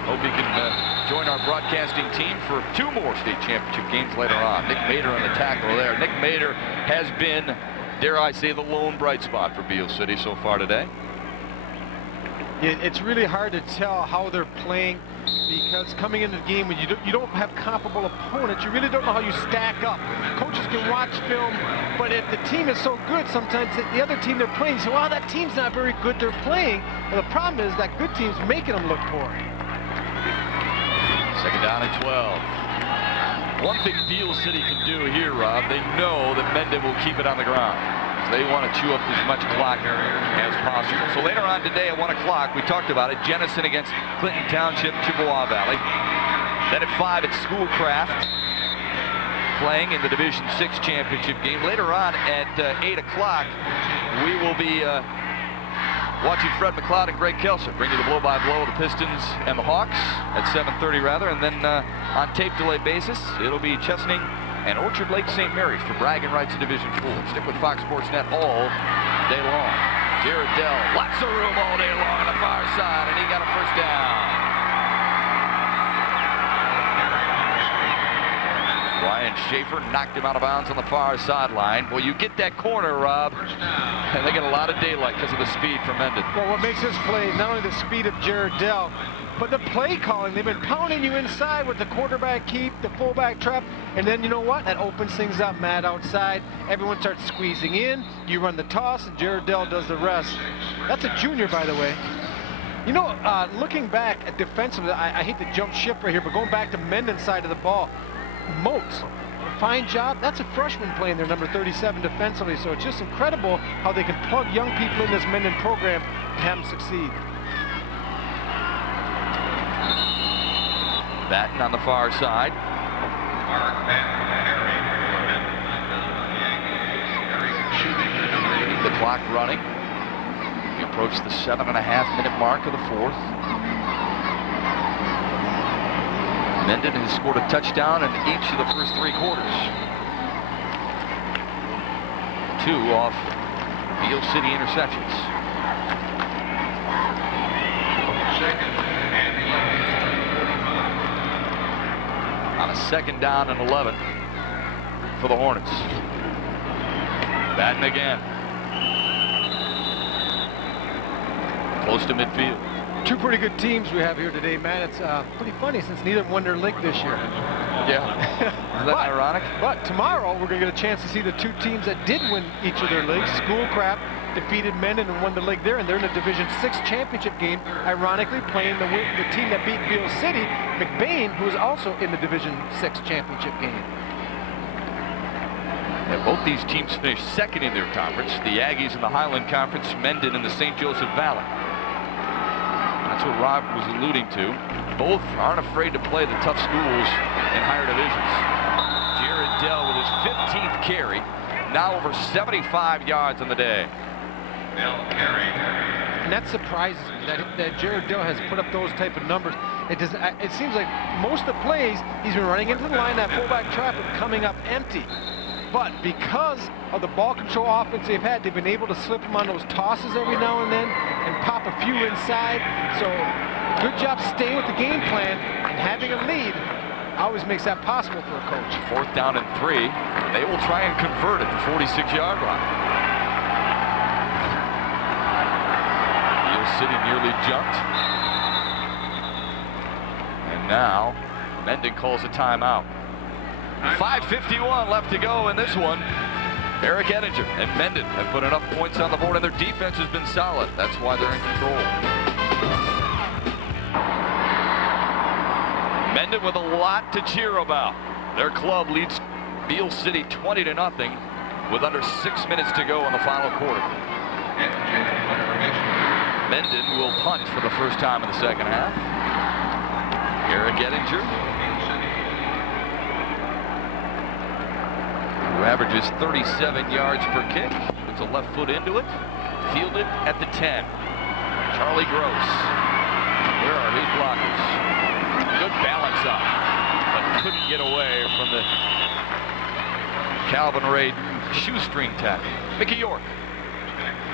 hope you can join our broadcasting team for 2 more state championship games later on. Nick Mader on the tackle there. Nick Mader has been, dare I say, the lone bright spot for Beal City so far today. It's really hard to tell how they're playing, because coming into the game when you don't have comparable opponents, you really don't know how you stack up. Coaches can watch film, but if the team is so good, sometimes the other team they're playing, you say, well, that team's not very good, they're playing. Well, the problem is that good team's making them look poor. 2nd down and 12. One thing Beal City can do here, Rob, they know that Mendon will keep it on the ground. They want to chew up as much clock as possible. So later on today at 1 o'clock, we talked about it, Jenison against Clinton Township, Chippewa Valley. Then at 5 at Schoolcraft, playing in the Division VI championship game. Later on at 8 o'clock, we will be watching Fred McLeod and Greg Kelser bring you the blow-by-blow of the Pistons and the Hawks at 7:30 rather. And then on tape delay basis, it'll be Chesaning and Orchard Lake St. Mary's for bragging rights in Division IV. Stick with Fox Sports Net all day long. Jared Dell, lots of room all day long on the far side, and he got a first down. Ryan Schaefer knocked him out of bounds on the far sideline. Well, you get that corner, Rob, and they get a lot of daylight because of the speed from Mendon. Well, what makes this play is not only the speed of Jared Dell, but the play calling. They've been pounding you inside with the quarterback keep, the fullback trap, and then you know what? That opens things up, Matt, outside. Everyone starts squeezing in. You run the toss, and Jared Dell does the rest. That's a junior, by the way. You know, looking back at defensively, I hate to jump ship right here, but going back to Mendon's side of the ball, Moats, fine job. That's a freshman playing their number 37 defensively, so it's just incredible how they can plug young people in this Mendon program and have them succeed. Batten on the far side. The clock running. We approach the 7.5-minute mark of the 4th. Mendon has scored a touchdown in each of the first 3 quarters. 2 off Beal City interceptions. On a 2nd down and 11 for the Hornets. Batten again. Close to midfield. Two pretty good teams we have here today, man. It's pretty funny since neither of them won their league this year. Yeah. Isn't that ironic? But tomorrow we're going to get a chance to see the two teams that did win each of their leagues. Schoolcraft defeated Mendon and won the league there, and they're in the Division 6 championship game, ironically playing the team that beat Beal City, McBain, who is also in the Division 6 championship game. Yeah, both these teams finished second in their conference. The Aggies in the Highland Conference, Mendon in the St. Joseph Valley. That's what Rob was alluding to. Both aren't afraid to play the tough schools in higher divisions. Jared Dell with his 15th carry, now over 75 yards on the day. And that surprises me that Jared Dell has put up those type of numbers. It seems like most of the plays he's been running into the line, that fullback trap, and coming up empty. But because of the ball control offense they've had, they've been able to slip him on those tosses every now and then and pop a few inside. So good job staying with the game plan, and having a lead always makes that possible for a coach. 4th down and 3. They will try and convert at the 46-yard line. Beal City nearly jumped. And now Mendon calls a timeout. 5:51 left to go in this one. Eric Ettinger and Mendon have put enough points on the board, and their defense has been solid. That's why they're in control. Mendon with a lot to cheer about. Their club leads Beal City 20-0 with under 6 minutes to go in the final quarter. Mendon will punt for the first time in the second half. Eric Ettinger, who averages 37 yards per kick, puts a left foot into it, fielded at the 10. Charlie Gross, where are his blockers? Good balance up, but couldn't get away from the Calvin Ray shoestring tackle. Mickey York.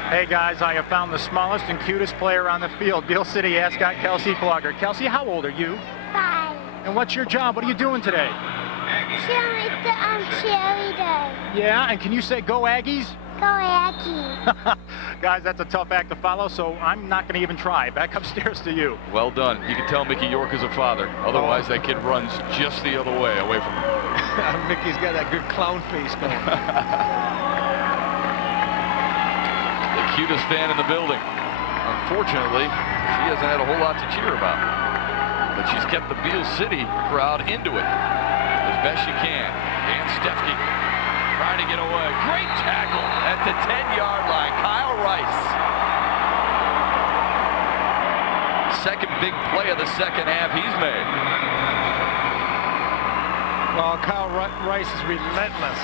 Hey guys, I have found the smallest and cutest player on the field. Beal City mascot Kelsey Plugger. Kelsey, how old are you? 5. And what's your job? What are you doing today? Cheerleader. Yeah, and can you say go Aggies? Go Aggies. Guys, that's a tough act to follow, so I'm not going to even try. Back upstairs to you. Well done. You can tell Mickey York is a father. Otherwise, that kid runs just the other way, away from him. Mickey's got that good clown face going. The cutest fan in the building. Unfortunately, she hasn't had a whole lot to cheer about. But she's kept the Beal City crowd into it as best she can. Dan Stefke trying to get away. Great tackle at the 10-yard line. Kyle Rice. Second big play of the second half he's made. Well, Kyle Rice is relentless.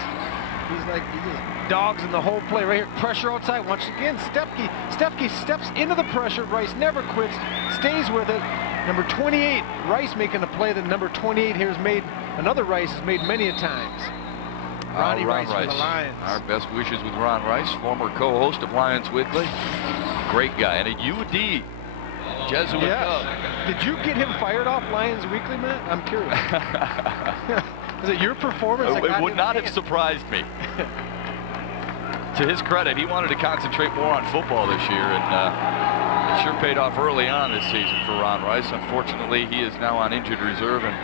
He's just dogs in the whole play right here. Pressure outside once again. Stefke steps into the pressure. Rice never quits, stays with it. Number 28, Rice making a play that number 28 here has made. Another Rice has made many a times. Ron Rice for the Lions. Our best wishes with Ron Rice, former co-host of Lions Weekly. Great guy, and a UD Jesuit. Yes. Did you get him fired off Lions Weekly, Matt? I'm curious. Is it your performance? It would not have surprised me. To his credit, he wanted to concentrate more on football this year, and it sure paid off early on this season for Ron Rice. Unfortunately, he is now on injured reserve and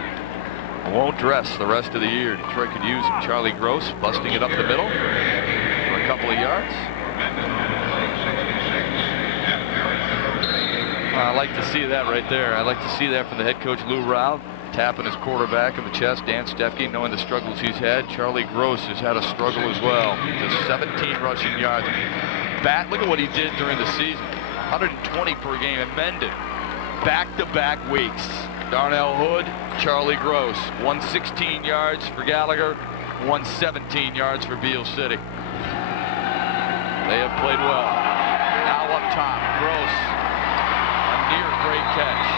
won't dress the rest of the year. Detroit could use him. Charlie Gross busting it up the middle for a couple of yards. I like to see that right there. I like to see that from the head coach, Lou Rao, tapping his quarterback in the chest. Dan Stefke, knowing the struggles he's had. Charlie Gross has had a struggle as well. Just 17 rushing yards. Look at what he did during the season. 120 per game at Mendon. Back-to-back weeks. Darnell Hood, Charlie Gross. 116 yards for Gallagher, 117 yards for Beal City. They have played well. Now up top, Gross. A near great catch.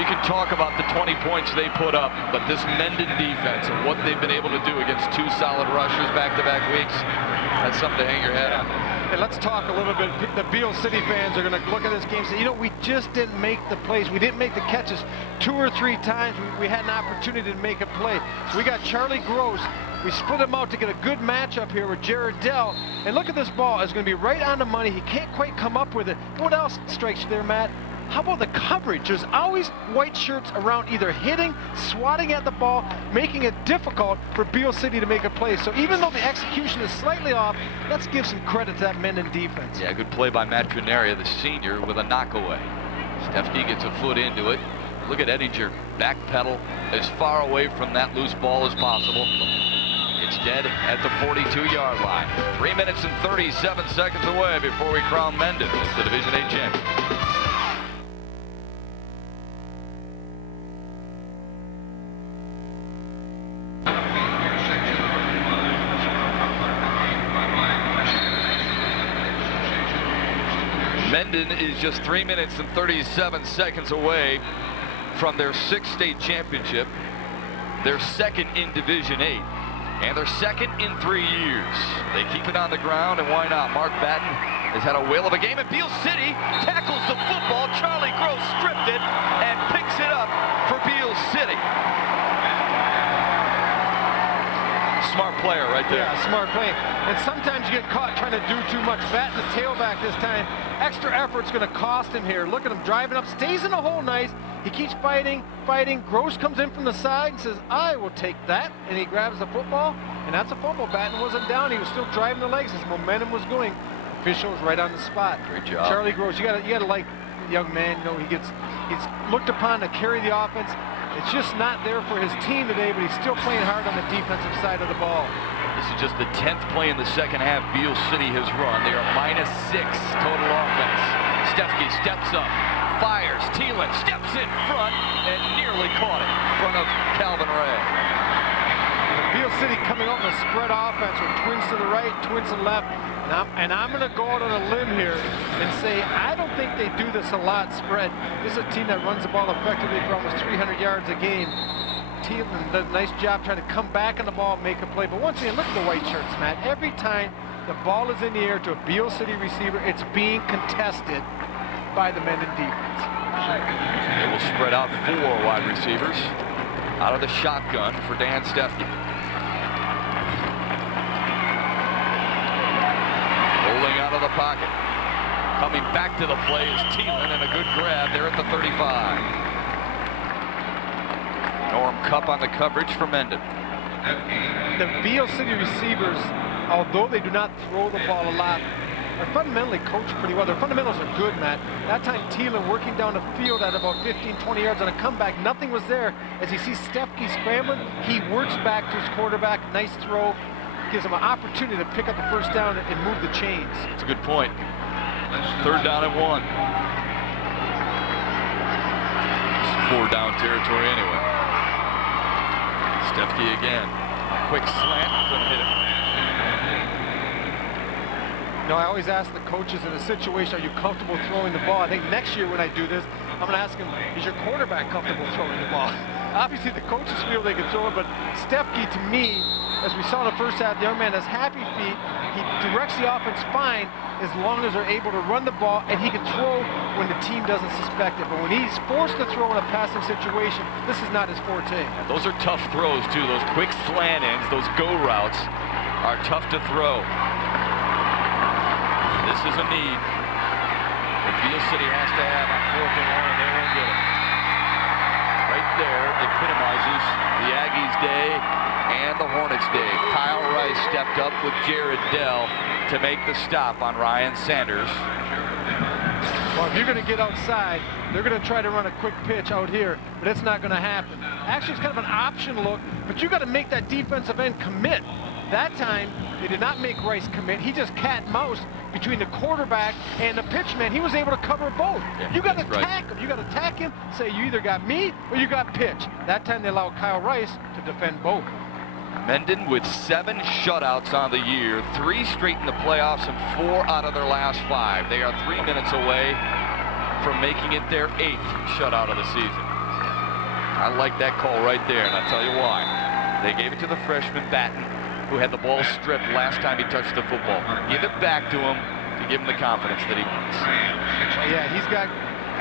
We can talk about the 20 points they put up, but this Mendon defense and what they've been able to do against two solid rushers back-to-back weeks, that's something to hang your head on. Hey, let's talk a little bit. The Beal City fans are going to look at this game and say, you know, we just didn't make the plays. We didn't make the catches 2 or 3 times. We had an opportunity to make a play. So we got Charlie Gross We split them out to get a good matchup here with Jared Dell. And look at this ball. It's going to be right on the money. He can't quite come up with it. What else strikes you there, Matt? How about the coverage? There's always white shirts around either hitting, swatting at the ball, making it difficult for Beal City to make a play. So even though the execution is slightly off, let's give some credit to that Mendon defense. Yeah, good play by Matt Trinaria, the senior, with a knockaway. Stefke gets a foot into it. Look at Ettinger back pedal as far away from that loose ball as possible. It's dead at the 42-yard line. 3 minutes and 37 seconds away before we crown Mendon as the Division 8 champion. Mendon is just 3 minutes and 37 seconds away from their 6th state championship, their 2nd in Division 8, and their 2nd in 3 years. They keep it on the ground, and why not? Mark Batten has had a whale of a game, and Beal City tackles the football. Charlie Gross stripped it and picks it up for Beal City. Smart player right there. Yeah, smart play. And sometimes you get caught trying to do too much. Batting the tailback this time. Extra effort's going to cost him here. Look at him driving up, stays in the hole nice. He keeps fighting. Gross comes in from the side and says, I will take that. And he grabs the football, and that's a fumble. Batten wasn't down. He was still driving the legs. His momentum was going. Officials right on the spot. Great job. Charlie Gross, you gotta like the young man. You know, he's looked upon to carry the offense. It's just not there for his team today, but he's still playing hard on the defensive side of the ball. This is just the 10th play in the second half Beal City has run. They are -6 total offense. Stefke steps up, fires. Thielen steps in front and nearly caught it in front of Calvin Ray. Beal City coming out in a spread offense with twins to the right, twins to the left. And I'm going to go out on a limb here and say I don't think they do this a lot spread. This is a team that runs the ball effectively for almost 300 yards a game. Thielen does a nice job trying to come back on the ball and make a play. But once again, look at the white shirts, Matt. Every time the ball is in the air to a Beal City receiver, it's being contested by the Mendon defense. They will spread out 4 wide receivers out of the shotgun for Dan Stefke. Rolling out of the pocket. Coming back to the play is Thielen, and a good grab there at the 35. Norm Cup on the coverage for Mendon. The Beal City receivers, although they do not throw the ball a lot, are fundamentally coached pretty well. Their fundamentals are good, Matt. That time Thielen working down the field at about 15, 20 yards on a comeback. Nothing was there. As he sees Stefke scrambling, he works back to his quarterback. Nice throw. Gives him an opportunity to pick up the first down and move the chains. That's a good point. 3rd down and 1. It's 4 down territory anyway. Stefke again. Quick slant, couldn't hit it. You know, I always ask the coaches in a situation, are you comfortable throwing the ball? I think next year when I do this, I'm going to ask him, is your quarterback comfortable throwing the ball? Obviously, the coaches feel they can throw it, but Stefke, to me, as we saw in the first half, the young man has happy feet. He directs the offense fine as long as they're able to run the ball, and he can throw when the team doesn't suspect it. But when he's forced to throw in a passing situation, this is not his forte. And those are tough throws, too. Those quick slant ends, those go routes are tough to throw. This is a need that Beal City has to have on 4th and 1, and they won't get it. Right there epitomizes the Aggies' day and the Hornets' day. Kyle Rice stepped up with Jared Dell to make the stop on Ryan Sanders. Well, if you're going to get outside, they're going to try to run a quick pitch out here, but it's not going to happen. Actually, it's kind of an option look, but you got to make that defensive end commit. That time, they did not make Rice commit. He just cat and mouse between the quarterback and the pitchman. He was able to cover both. Yeah, you got to right. attack him. You got to attack him, say you either got me or you got pitch. That time they allowed Kyle Rice to defend both. Mendon with 7 shutouts on the year, 3 straight in the playoffs and 4 out of their last 5. They are 3 minutes away from making it their 8th shutout of the season. I like that call right there, and I'll tell you why. They gave it to the freshman Batten, who had the ball stripped last time he touched the football. Give it back to him to give him the confidence that he wants. Yeah, he's got,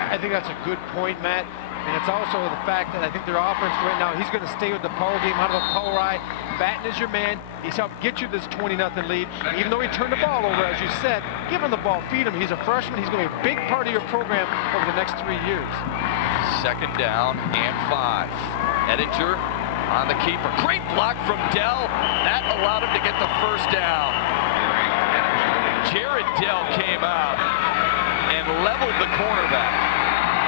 I think that's a good point, Matt. And it's also the fact that I think their offense right now, he's going to stay with the power game out of a power eye. Batten is your man. He's helped get you this 20-0 lead. Even though he turned the ball over, as you said, give him the ball, feed him. He's a freshman. He's going to be a big part of your program over the next 3 years. Second down and 5. Edinger on the keeper. Great block from Dell. That allowed him to get the first down. Jared Dell came out and leveled the cornerback.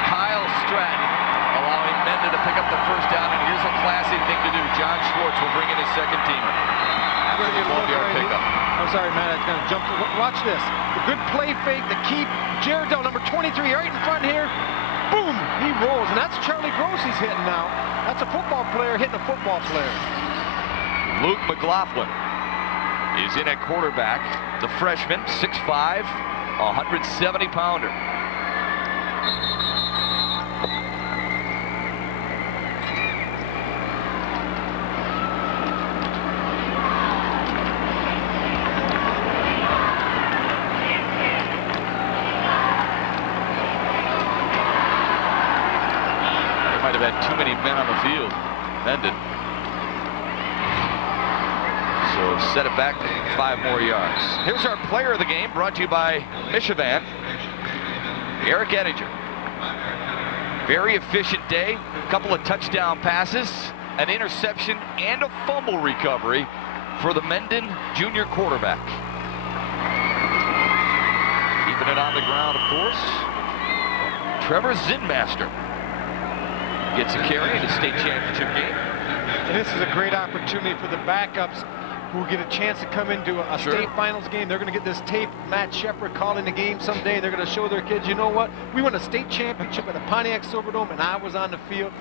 Kyle Stratton allowing Mendon to pick up the first down, and here's a classy thing to do. John Schwartz will bring in his second teamer. After the 12-yard pickup. I'm sorry, Matt, I was going to jump. Watch this. The good play fake, the keep. Jared Dell, number 23, right in front here. Boom! He rolls, and that's Charlie Gross he's hitting now. That's a football player hitting a football player. Luke McLaughlin is in at quarterback. The freshman, 6'5", 170-pounder. There might have had too many men on the field. Mendon. So set it back 5 more yards. Here's our player of the game, brought to you by Michigan. Eric Edinger. Very efficient day. A couple of touchdown passes, an interception, and a fumble recovery for the Mendon junior quarterback. Keeping it on the ground, of course. Trevor Zinmaster gets a carry in the state championship game. And this is a great opportunity for the backups who get a chance to come into a state finals game. They're going to get this tape. Matt Shepard calling the game someday. They're going to show their kids, you know what? We won a state championship at the Pontiac Silverdome, and I was on the field.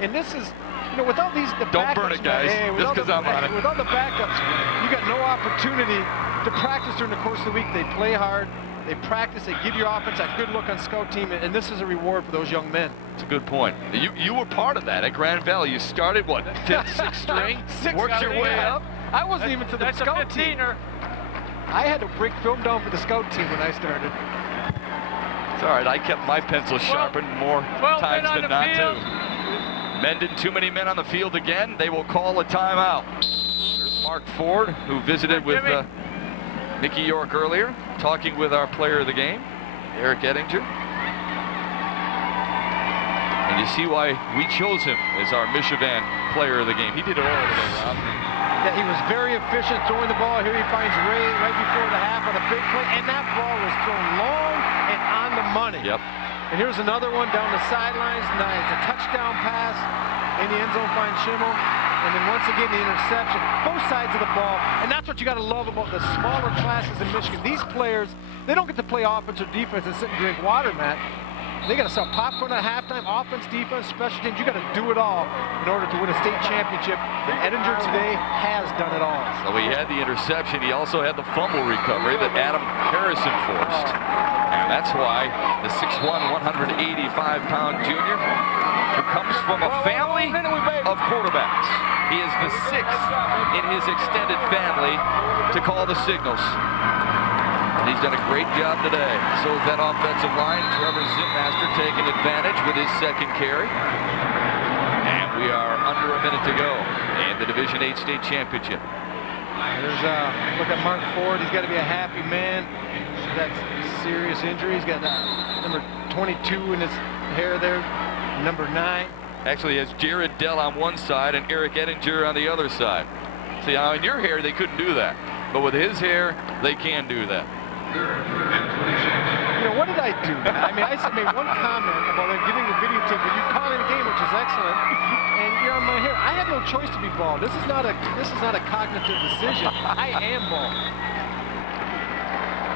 And this is, you know, without these, the Don't backups, burn it, guys. Just because I'm on it. Without the backups, you got no opportunity to practice during the course of the week. They play hard. They practice, they give your offense a good look on scout team, and this is a reward for those young men. It's a good point. You were part of that at Grand Valley. You started, what, 5th, 6th string? Worked your way up? I wasn't even to the scout team. I had to break film down for the scout team when I started. It's all right. I kept my pencil sharpened more times than not, too. Mendon, too many men on the field again. They will call a timeout. There's Mark Ford, who visited with Mickey York earlier, talking with our player of the game, Eric Edinger. And you see why we chose him as our Michigan player of the game. He did it all today, Rob. Yeah, he was very efficient throwing the ball. Here he finds Ray right before the half on a big play, and that ball was thrown long and on the money. Yep. And here's another one down the sidelines. Nice, a touchdown pass in the end zone, finds Schimmel. And then once again, the interception, both sides of the ball. And that's what you got to love about the smaller classes in Michigan. These players, they don't get to play offense or defense and sit and drink water, Matt. They got to sell popcorn at halftime, offense, defense, special teams. You got to do it all in order to win a state championship. And Edinger today has done it all. So he had the interception. He also had the fumble recovery that Adam Harrison forced. And that's why the 6'1", 185-pound junior, who comes from a family of quarterbacks. He is the 6th in his extended family to call the signals. And he's done a great job today. So is that offensive line. Trevor Zinmaster taking advantage with his second carry. And we are under a minute to go in the Division 8 state championship. There's look at Mark Ford. He's got to be a happy man. That's serious injury. He's got number 22 in his hair there, number 9. Actually, has Jared Dell on one side and Eric Edinger on the other side. See, now in your hair, they couldn't do that. But with his hair, they can do that. You know, what did I do? I mean, I made one comment about getting the videotape, but you calling the game, which is excellent, and you're on my hair. I have no choice to be bald. This is not a cognitive decision. I am bald.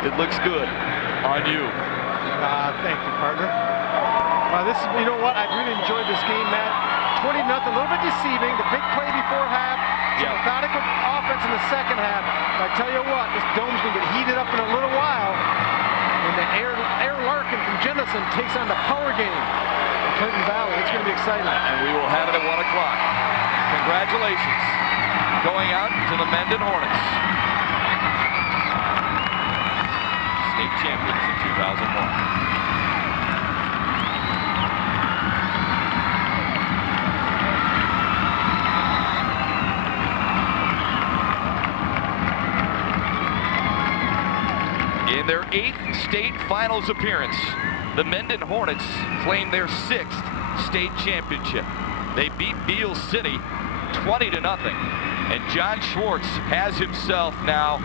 It looks good on you. Thank you, partner. This is, you know what? I really enjoyed this game, Matt. 20-0, a little bit deceiving. The big play before half. Some methodical offense in the second half. But I tell you what, this dome's going to get heated up in a little while. And the Air Larkin from Jennison takes on the power game in Clinton Valley. It's going to be exciting. And we will have it at 1 o'clock. Congratulations. Going out to the Mendon Hornets. State champions in 2001. 8th state finals appearance. The Mendon Hornets claim their 6th state championship. They beat Beal City 20-0. And John Schwartz has himself now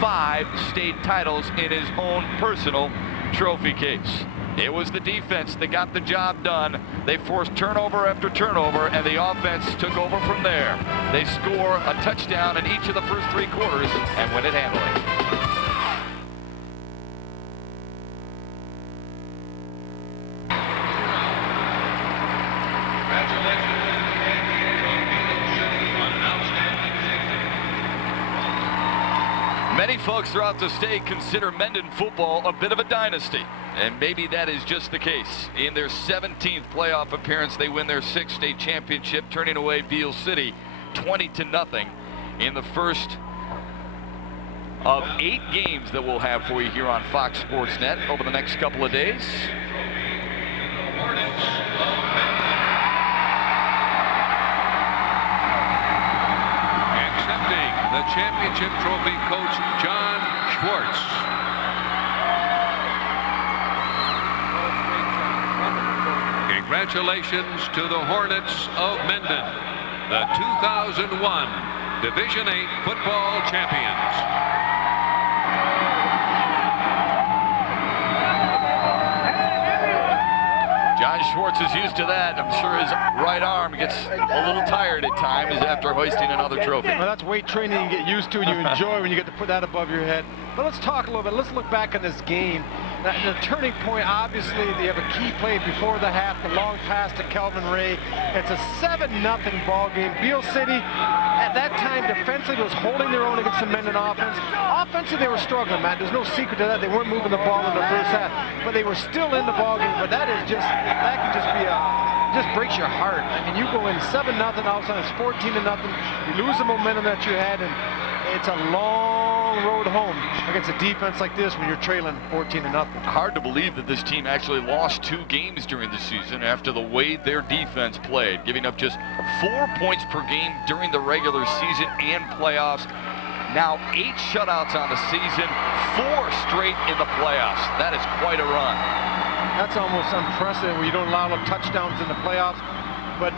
5 state titles in his own personal trophy case. It was the defense that got the job done. They forced turnover after turnover, and the offense took over from there. They score a touchdown in each of the first 3 quarters and win it handily. Many folks throughout the state consider Mendon football a bit of a dynasty, and maybe that is just the case. In their 17th playoff appearance, they win their 6th state championship, turning away Beal City 20-0 in the first of 8 games that we'll have for you here on Fox Sports Net over the next couple of days. The championship trophy, Coach John Schwartz. Congratulations to the Hornets of Mendon, the 2001 Division VIII football champions. John Schwartz is used to that. I'm sure his right arm gets a little tired at times after hoisting another trophy. Well, that's weight training you get used to and you enjoy when you get to put that above your head. But let's talk a little bit. Let's look back on this game. The turning point, obviously, they have a key play before the half, the long pass to Kelvin Ray. It's a 7-0 ball game. Beal City, at that time, defensively was holding their own against the Mendon offense. Offensively, they were struggling, Matt. There's no secret to that. They weren't moving the ball in the first half, but they were still in the ball game. But that can just be just breaks your heart. I mean, you go in 7-0, all of a sudden it's 14-0. You lose the momentum that you had, and it's a long road home against a defense like this when you're trailing 14-0. Hard to believe that this team actually lost 2 games during the season after the way their defense played, giving up just 4 points per game during the regular season and playoffs. Now 8 shutouts on the season, 4 straight in the playoffs. That is quite a run. That's almost unprecedented when you don't allow touchdowns in the playoffs. But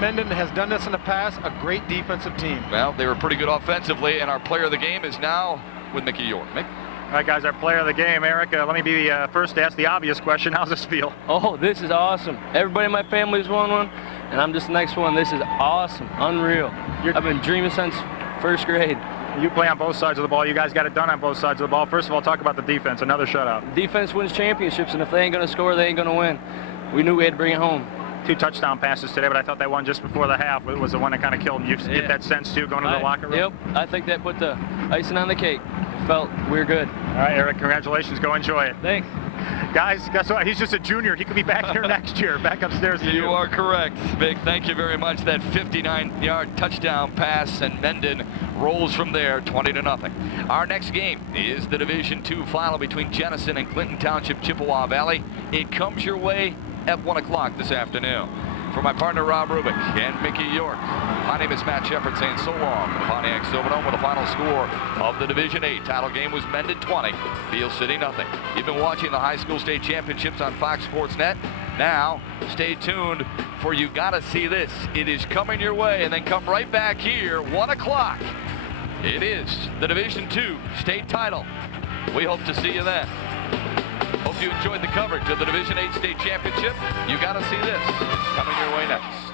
Mendon has done this in the past, a great defensive team. Well, they were pretty good offensively, and our player of the game is now with Mickey York. Mick? All right, guys, our player of the game, Eric, let me be the first to ask the obvious question. How's this feel? Oh, this is awesome. Everybody in my family's won one, and I'm just the next one. This is awesome, unreal. I've been dreaming since 1st grade. You play on both sides of the ball. You guys got it done on both sides of the ball. First of all, talk about the defense. Another shutout. Defense wins championships, and if they ain't going to score, they ain't going to win. We knew we had to bring it home. 2 touchdown passes today, but I thought that one just before the half was the one that kind of killed them. You get that sense, too, going to the locker room? Yep. I think that put the icing on the cake. It felt we were good. All right, Eric, congratulations. Go enjoy it. Thanks. Guys, guess what? He's just a junior. He could be back here next year, back upstairs to you. You are correct, Big. Thank you very much. That 59-yard touchdown pass, and Mendon rolls from there 20-0. Our next game is the Division II final between Jenison and Clinton Township, Chippewa Valley. It comes your way at 1 o'clock this afternoon. For my partner, Rob Rubik, and Mickey York, my name is Matt Shepard saying so long from the Pontiac Silverdome with the final score of the Division VIII title game was Mendon 20, Beal City nothing. You've been watching the high school state championships on Fox Sports Net. Now, stay tuned for You Gotta See This. It is coming your way, and then come right back here, 1 o'clock. It is the Division II state title. We hope to see you then. Hope you enjoyed the coverage of the Division VIII state championship. You Gotta See This. Coming your way next.